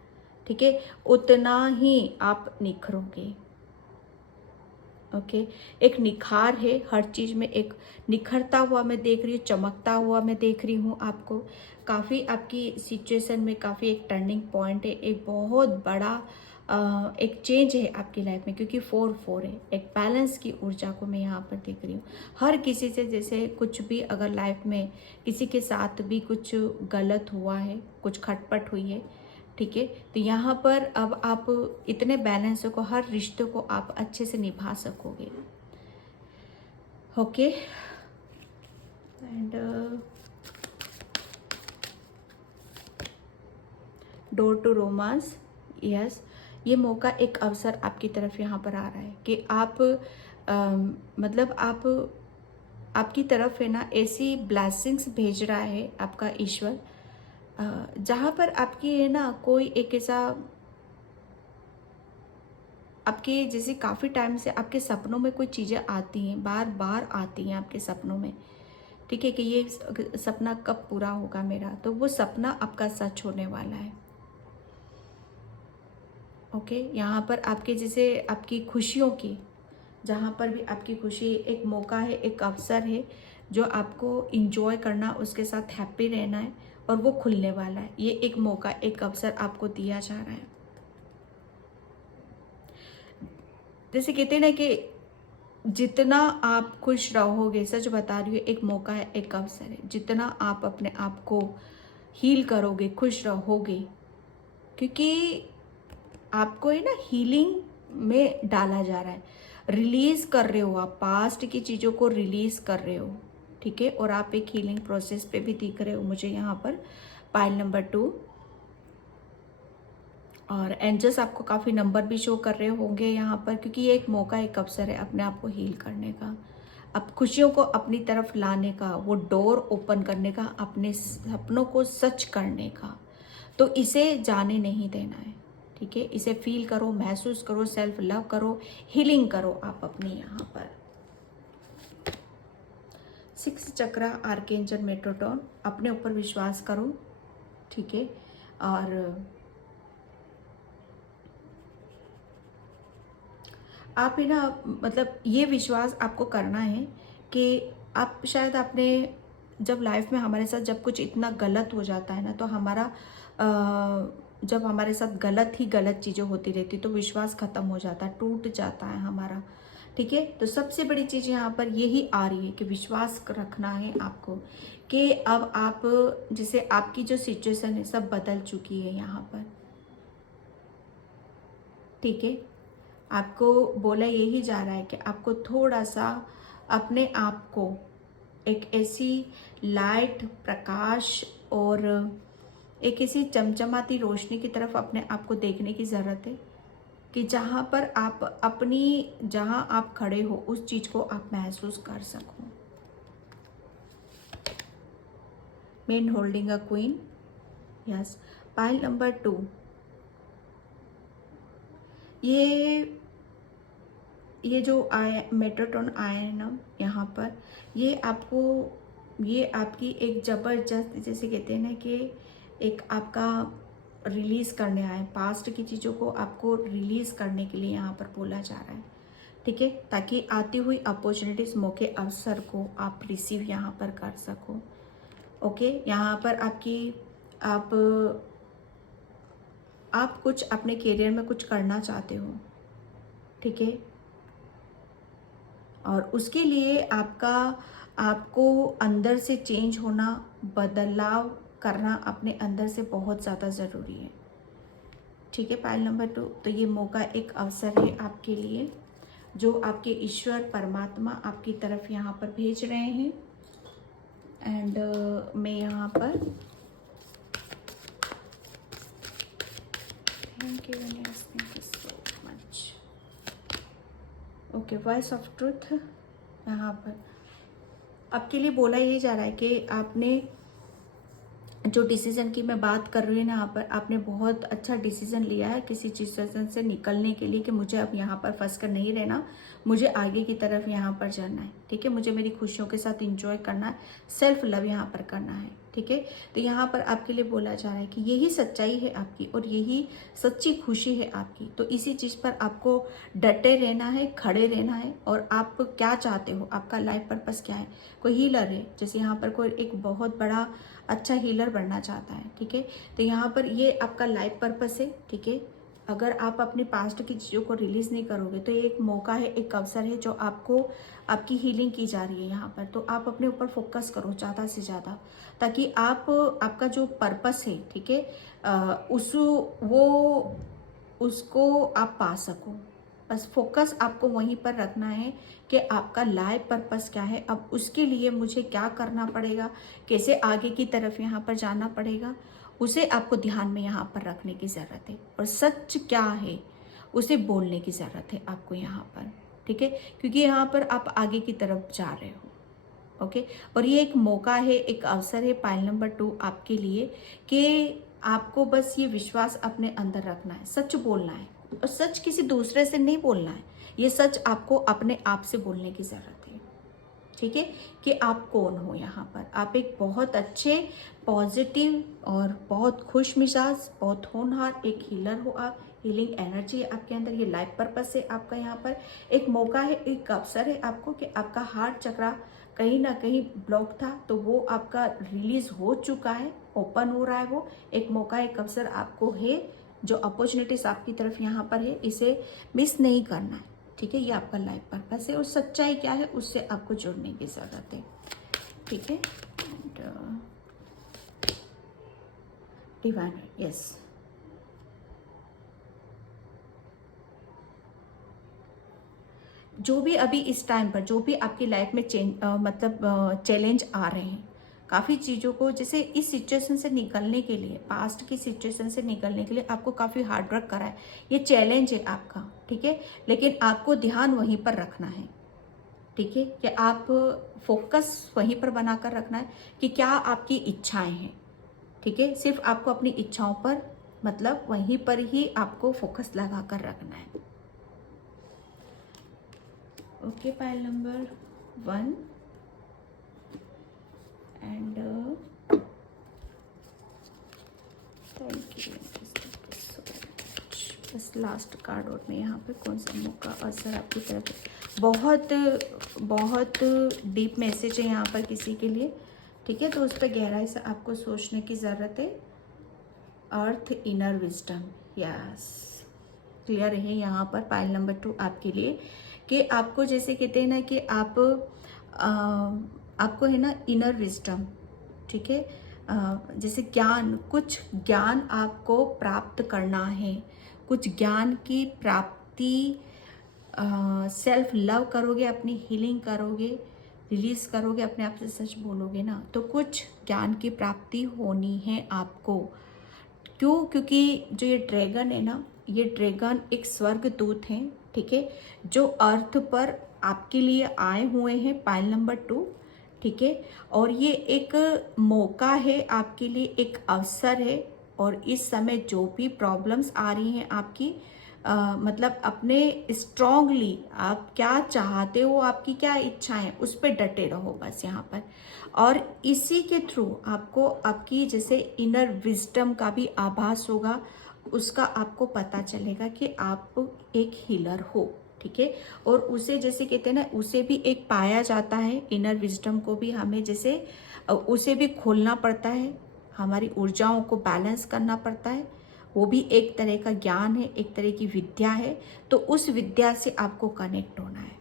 ठीक है। उतना ही आप निखरोगे, ओके। एक निखार है हर चीज़ में, एक निखरता हुआ मैं देख रही हूँ, चमकता हुआ मैं देख रही हूँ आपको। काफ़ी आपकी सिचुएशन में काफ़ी एक टर्निंग पॉइंट है, एक बहुत बड़ा एक चेंज है आपकी लाइफ में, क्योंकि 4-4 है, एक बैलेंस की ऊर्जा को मैं यहाँ पर देख रही हूँ। हर किसी से, जैसे कुछ भी अगर लाइफ में किसी के साथ भी कुछ गलत हुआ है, कुछ खटपट हुई है, ठीक है, तो यहाँ पर अब आप इतने बैलेंस को, हर रिश्ते को आप अच्छे से निभा सकोगे, okay. And door to romance, yes, ये मौका, एक अवसर आपकी तरफ यहाँ पर आ रहा है कि आप मतलब आप, आपकी तरफ है ना ऐसी ब्लेसिंग्स भेज रहा है आपका ईश्वर, जहाँ पर आपकी है ना कोई एक ऐसा, आपके जैसे काफ़ी टाइम से आपके सपनों में कोई चीज़ें आती हैं, बार बार आती हैं आपके सपनों में, ठीक है, कि ये सपना कब पूरा होगा मेरा, तो वो सपना आपका सच होने वाला है, ओके। यहाँ पर आपके जैसे आपकी खुशियों की, जहाँ पर भी आपकी खुशी, एक मौका है, एक अवसर है जो आपको इंजॉय करना, उसके साथ हैप्पी रहना है, और वो खुलने वाला है। ये एक मौका, एक अवसर आपको दिया जा रहा है। जैसे कहते हैं ना कि जितना आप खुश रहोगे, सच बता रही हूँ, एक मौका है, एक अवसर है, जितना आप अपने आप को हील करोगे, खुश रहोगे, क्योंकि आपको है ना हीलिंग में डाला जा रहा है, रिलीज कर रहे हो आप, पास्ट की चीज़ों को रिलीज कर रहे हो, ठीक है। और आप एक हीलिंग प्रोसेस पे भी दिख रहे हो मुझे यहाँ पर, पाइल नंबर 2। और एंजल्स आपको काफ़ी नंबर भी शो कर रहे होंगे यहाँ पर, क्योंकि ये एक मौका, एक अवसर है अपने आप को हील करने का, अब खुशियों को अपनी तरफ लाने का, वो डोर ओपन करने का, अपने सपनों को सच करने का। तो इसे जाने नहीं देना है, ठीक है। इसे फील करो, महसूस करो, सेल्फ लव करो, हीलिंग करो आप अपनी यहाँ पर। 6 चक्रा आर्केंजल मेट्रोटोन, अपने ऊपर विश्वास करो, ठीक है। और आप है ना, मतलब ये विश्वास आपको करना है कि आप शायद आपने, जब लाइफ में हमारे साथ जब कुछ इतना गलत हो जाता है ना, तो हमारा जब हमारे साथ गलत ही गलत चीज़ें होती रहती, तो विश्वास ख़त्म हो जाता है, टूट जाता है हमारा, ठीक है। तो सबसे बड़ी चीज़ यहाँ पर यही आ रही है कि विश्वास रखना है आपको कि अब आप, जैसे आपकी जो सिचुएशन है सब बदल चुकी है यहाँ पर, ठीक है। आपको बोला यही जा रहा है कि आपको थोड़ा सा अपने आप को एक ऐसी लाइट, प्रकाश और एक किसी चमचमाती रोशनी की तरफ अपने आप को देखने की ज़रूरत है कि जहाँ पर आप अपनी, जहाँ आप खड़े हो उस चीज़ को आप महसूस कर सको। Main holding a queen, yes. Pile number 2, ये जो मेट्रोटोन आया है ना यहाँ पर, ये आपकी एक ज़बरदस्त, जैसे कहते हैं ना कि एक आपका रिलीज़ करने आए, पास्ट की चीज़ों को आपको रिलीज़ करने के लिए यहाँ पर बोला जा रहा है, ठीक है, ताकि आती हुई अपॉर्चुनिटीज़, मौके, अवसर को आप रिसीव यहाँ पर कर सको। ओके, यहाँ पर आप कुछ अपने करियर में कुछ करना चाहते हो, ठीक है, और उसके लिए आपको अंदर से चेंज होना, बदलाव करना अपने अंदर से बहुत ज़्यादा ज़रूरी है, ठीक है। पाइल नंबर 2, तो ये मौका, एक अवसर है आपके लिए जो आपके ईश्वर परमात्मा आपकी तरफ यहाँ पर भेज रहे हैं। एंड मैं यहाँ पर thank you so much. Okay, voice of truth यहाँ पर आपके लिए बोला यही जा रहा है कि आपने जो डिसीज़न की मैं बात कर रही हूँ ना, यहाँ पर आपने बहुत अच्छा डिसीज़न लिया है किसी सिचुएशन से निकलने के लिए कि मुझे अब यहाँ पर फंस कर नहीं रहना, मुझे आगे की तरफ यहाँ पर जाना है, ठीक है, मुझे मेरी खुशियों के साथ एंजॉय करना है, सेल्फ लव यहाँ पर करना है, ठीक है। तो यहाँ पर आपके लिए बोला जा रहा है कि यही सच्चाई है आपकी और यही सच्ची खुशी है आपकी। तो इसी चीज़ पर आपको डटे रहना है, खड़े रहना है। और आप क्या चाहते हो, आपका लाइफ पर्पस क्या है? कोई हीलर है, जैसे यहाँ पर कोई एक बहुत बड़ा अच्छा हीलर बनना चाहता है, ठीक है, तो यहाँ पर ये आपका लाइफ पर्पस है, ठीक है। अगर आप अपने पास्ट की चीज़ों को रिलीज़ नहीं करोगे तो ये एक मौका है, एक अवसर है जो आपकी हीलिंग की जा रही है यहाँ पर। तो आप अपने ऊपर फोकस करो ज़्यादा से ज़्यादा, ताकि आपका जो पर्पस है, ठीक है, उसको आप पा सको। बस फोकस आपको वहीं पर रखना है कि आपका लाइफ पर्पस क्या है, अब उसके लिए मुझे क्या करना पड़ेगा, कैसे आगे की तरफ यहाँ पर जाना पड़ेगा, उसे आपको ध्यान में यहाँ पर रखने की ज़रूरत है। और सच क्या है उसे बोलने की ज़रूरत है आपको यहाँ पर, ठीक है, क्योंकि यहाँ पर आप आगे की तरफ जा रहे हो। ओके, और ये एक मौका है, एक अवसर है पाइल नंबर 2 आपके लिए कि आपको बस ये विश्वास अपने अंदर रखना है, सच बोलना है। और सच किसी दूसरे से नहीं बोलना है, ये सच आपको अपने आप से बोलने की ज़रूरत है, ठीक है, कि आप कौन हो यहाँ पर। आप एक बहुत अच्छे, पॉजिटिव और बहुत खुश मिजाज, बहुत होनहार एक हीलर हो। आप हीलिंग एनर्जी है आपके अंदर, ये लाइफ पर्पस है आपका। यहाँ पर एक मौका है, एक अवसर है आपको कि आपका हार्ट चक्रा कहीं ना कहीं ब्लॉक था, तो वो आपका रिलीज हो चुका है, ओपन हो रहा है। वो एक मौका, एक अवसर आपको है, जो अपॉर्चुनिटीज आपकी तरफ यहाँ पर है, इसे मिस नहीं करना है, ठीक है। ये आपका लाइफ पर्पस है और सच्चाई क्या है उससे आपको जुड़ने की ज़रूरत है, ठीक है। डिवाइन, यस, जो भी अभी इस टाइम पर जो भी आपकी लाइफ में चैलेंज आ रहे हैं, काफ़ी चीज़ों को, जैसे इस सिचुएशन से निकलने के लिए, पास्ट की सिचुएशन से निकलने के लिए आपको काफ़ी हार्ड वर्क करा है, ये चैलेंज है आपका, ठीक है, लेकिन आपको ध्यान वहीं पर रखना है, ठीक है, कि आप फोकस वहीं पर बनाकर रखना है कि क्या आपकी इच्छाएं हैं, ठीक है, सिर्फ आपको अपनी इच्छाओं पर, मतलब वहीं पर ही आपको फोकस लगा कर रखना है। Okay, pile number 1 and thank you so much. बस लास्ट कार्ड और में यहाँ पे कौन सा मौका अवसर आपकी तरफ है। बहुत डीप मैसेज है यहाँ पर किसी के लिए, ठीक है, तो उस पर गहराई से आपको सोचने की ज़रूरत है। अर्थ इनर विजडम, यस, क्लियर है यहाँ पर पाइल नंबर 2 आपके लिए कि आपको, जैसे कहते हैं ना कि आपको है ना इनर विजडम, ठीक है, जैसे कुछ ज्ञान आपको प्राप्त करना है, कुछ ज्ञान की प्राप्ति, सेल्फ लव करोगे, अपनी हीलिंग करोगे, रिलीज करोगे, अपने आप से सच बोलोगे ना, तो कुछ ज्ञान की प्राप्ति होनी है आपको, क्यों? क्योंकि जो ये ड्रैगन है ना, ये ड्रैगन एक स्वर्गदूत हैं, ठीक है, जो अर्थ पर आपके लिए आए हुए हैं, पाइल नंबर 2, ठीक है। और ये एक मौका है आपके लिए, एक अवसर है। और इस समय जो भी प्रॉब्लम्स आ रही हैं आपकी, मतलब अपने स्ट्रांगली आप क्या चाहते हो, आपकी क्या इच्छाएं, उस पर डटे रहो बस यहाँ पर। और इसी के थ्रू आपको आपकी जैसे इनर विजडम का भी आभास होगा, उसका आपको पता चलेगा कि आप एक हीलर हो, ठीक है। और उसे जैसे कहते हैं ना, उसे भी एक पाया जाता है, इनर विजडम को भी हमें जैसे उसे भी खोलना पड़ता है, हमारी ऊर्जाओं को बैलेंस करना पड़ता है। वो भी एक तरह का ज्ञान है, एक तरह की विद्या है। तो उस विद्या से आपको कनेक्ट होना है।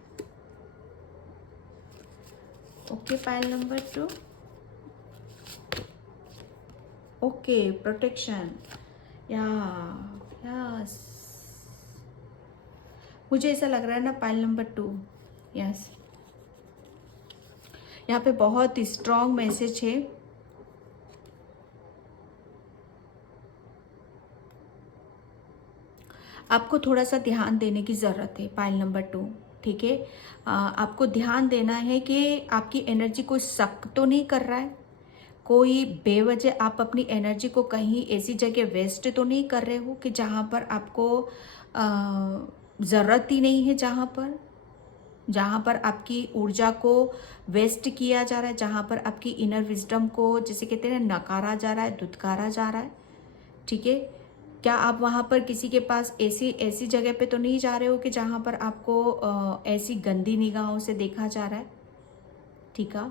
Okay, pile number 2। Okay, protection, या यस, मुझे ऐसा लग रहा है ना, पाइल नंबर 2, यस, यहाँ पे बहुत स्ट्रॉन्ग मैसेज है। आपको थोड़ा सा ध्यान देने की ज़रूरत है, पाइल नंबर 2, ठीक है। आपको ध्यान देना है कि आपकी एनर्जी कोई सक तो नहीं कर रहा है, कोई बेवजह आप अपनी एनर्जी को कहीं ऐसी जगह वेस्ट तो नहीं कर रहे हो कि जहाँ पर आपको ज़रूरत ही नहीं है, जहाँ पर आपकी ऊर्जा को वेस्ट किया जा रहा है, जहाँ पर आपकी इनर विजडम को जिसे कहते हैं नकारा जा रहा है, दुत्कारा जा रहा है, ठीक है। क्या आप वहाँ पर किसी के पास ऐसी जगह पे तो नहीं जा रहे हो कि जहाँ पर आपको ऐसी गंदी निगाहों से देखा जा रहा है, ठीक है।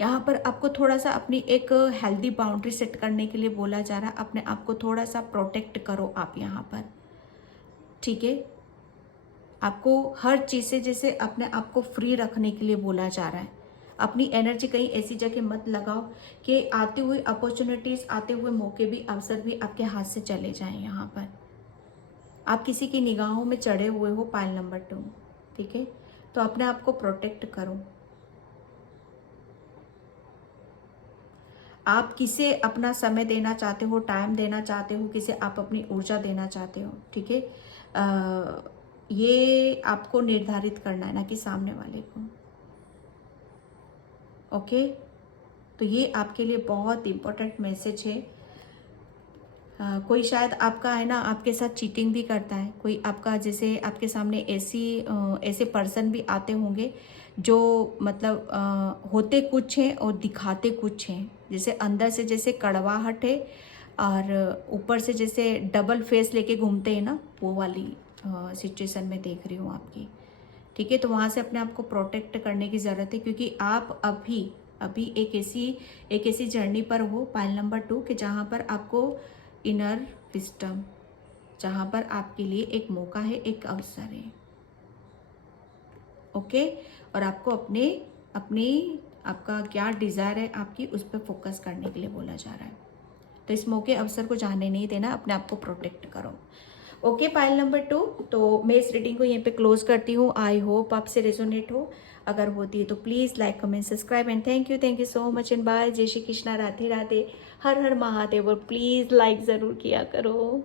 यहाँ पर आपको थोड़ा सा अपनी एक हेल्दी बाउंड्री सेट करने के लिए बोला जा रहा है, अपने आप को थोड़ा सा प्रोटेक्ट करो आप यहाँ पर, ठीक है। आपको हर चीज़ से जैसे अपने आप को फ्री रखने के लिए बोला जा रहा है। अपनी एनर्जी कहीं ऐसी जगह मत लगाओ कि आती हुई अपॉर्चुनिटीज़, आते हुए मौके भी, अवसर भी आपके हाथ से चले जाएं। यहाँ पर आप किसी की निगाहों में चढ़े हुए हो, पाइल नंबर 2, ठीक है। तो अपने आप को प्रोटेक्ट करो। आप किसे अपना समय देना चाहते हो, टाइम देना चाहते हो, किसे आप अपनी ऊर्जा देना चाहते हो, ठीक है। ये आपको निर्धारित करना है, ना कि सामने वाले को। ओके, तो ये आपके लिए बहुत इम्पोर्टेंट मैसेज है। कोई शायद आपका है ना, आपके साथ चीटिंग भी करता है, कोई आपका जैसे आपके सामने ऐसे पर्सन भी आते होंगे जो मतलब होते कुछ हैं और दिखाते कुछ हैं। जैसे अंदर से जैसे कड़वाहट है और ऊपर से जैसे डबल फेस लेके घूमते हैं ना, वो वाली सिचुएशन में देख रही हूँ आपकी, ठीक है। तो वहाँ से अपने आप को प्रोटेक्ट करने की ज़रूरत है, क्योंकि आप अभी एक ऐसी जर्नी पर हो, पाइल नंबर 2, कि जहाँ पर आपको इनर विजडम, जहाँ पर आपके लिए एक मौका है, एक अवसर है, ओके। और आपको आपका क्या डिज़ायर है आपकी, उस पर फोकस करने के लिए बोला जा रहा है। तो इस मौके अवसर को जाने नहीं देना, अपने आप को प्रोटेक्ट करो। ओके, पाइल नंबर 2, तो मैं इस रीडिंग को यहीं पे क्लोज करती हूँ। आई होप आपसे रेजोनेट हो, अगर होती है तो please like, comment, subscribe and thank you so much and bye. जय श्री कृष्णा, राधे राधे, हर हर महादेव। और प्लीज़ लाइक ज़रूर किया करो।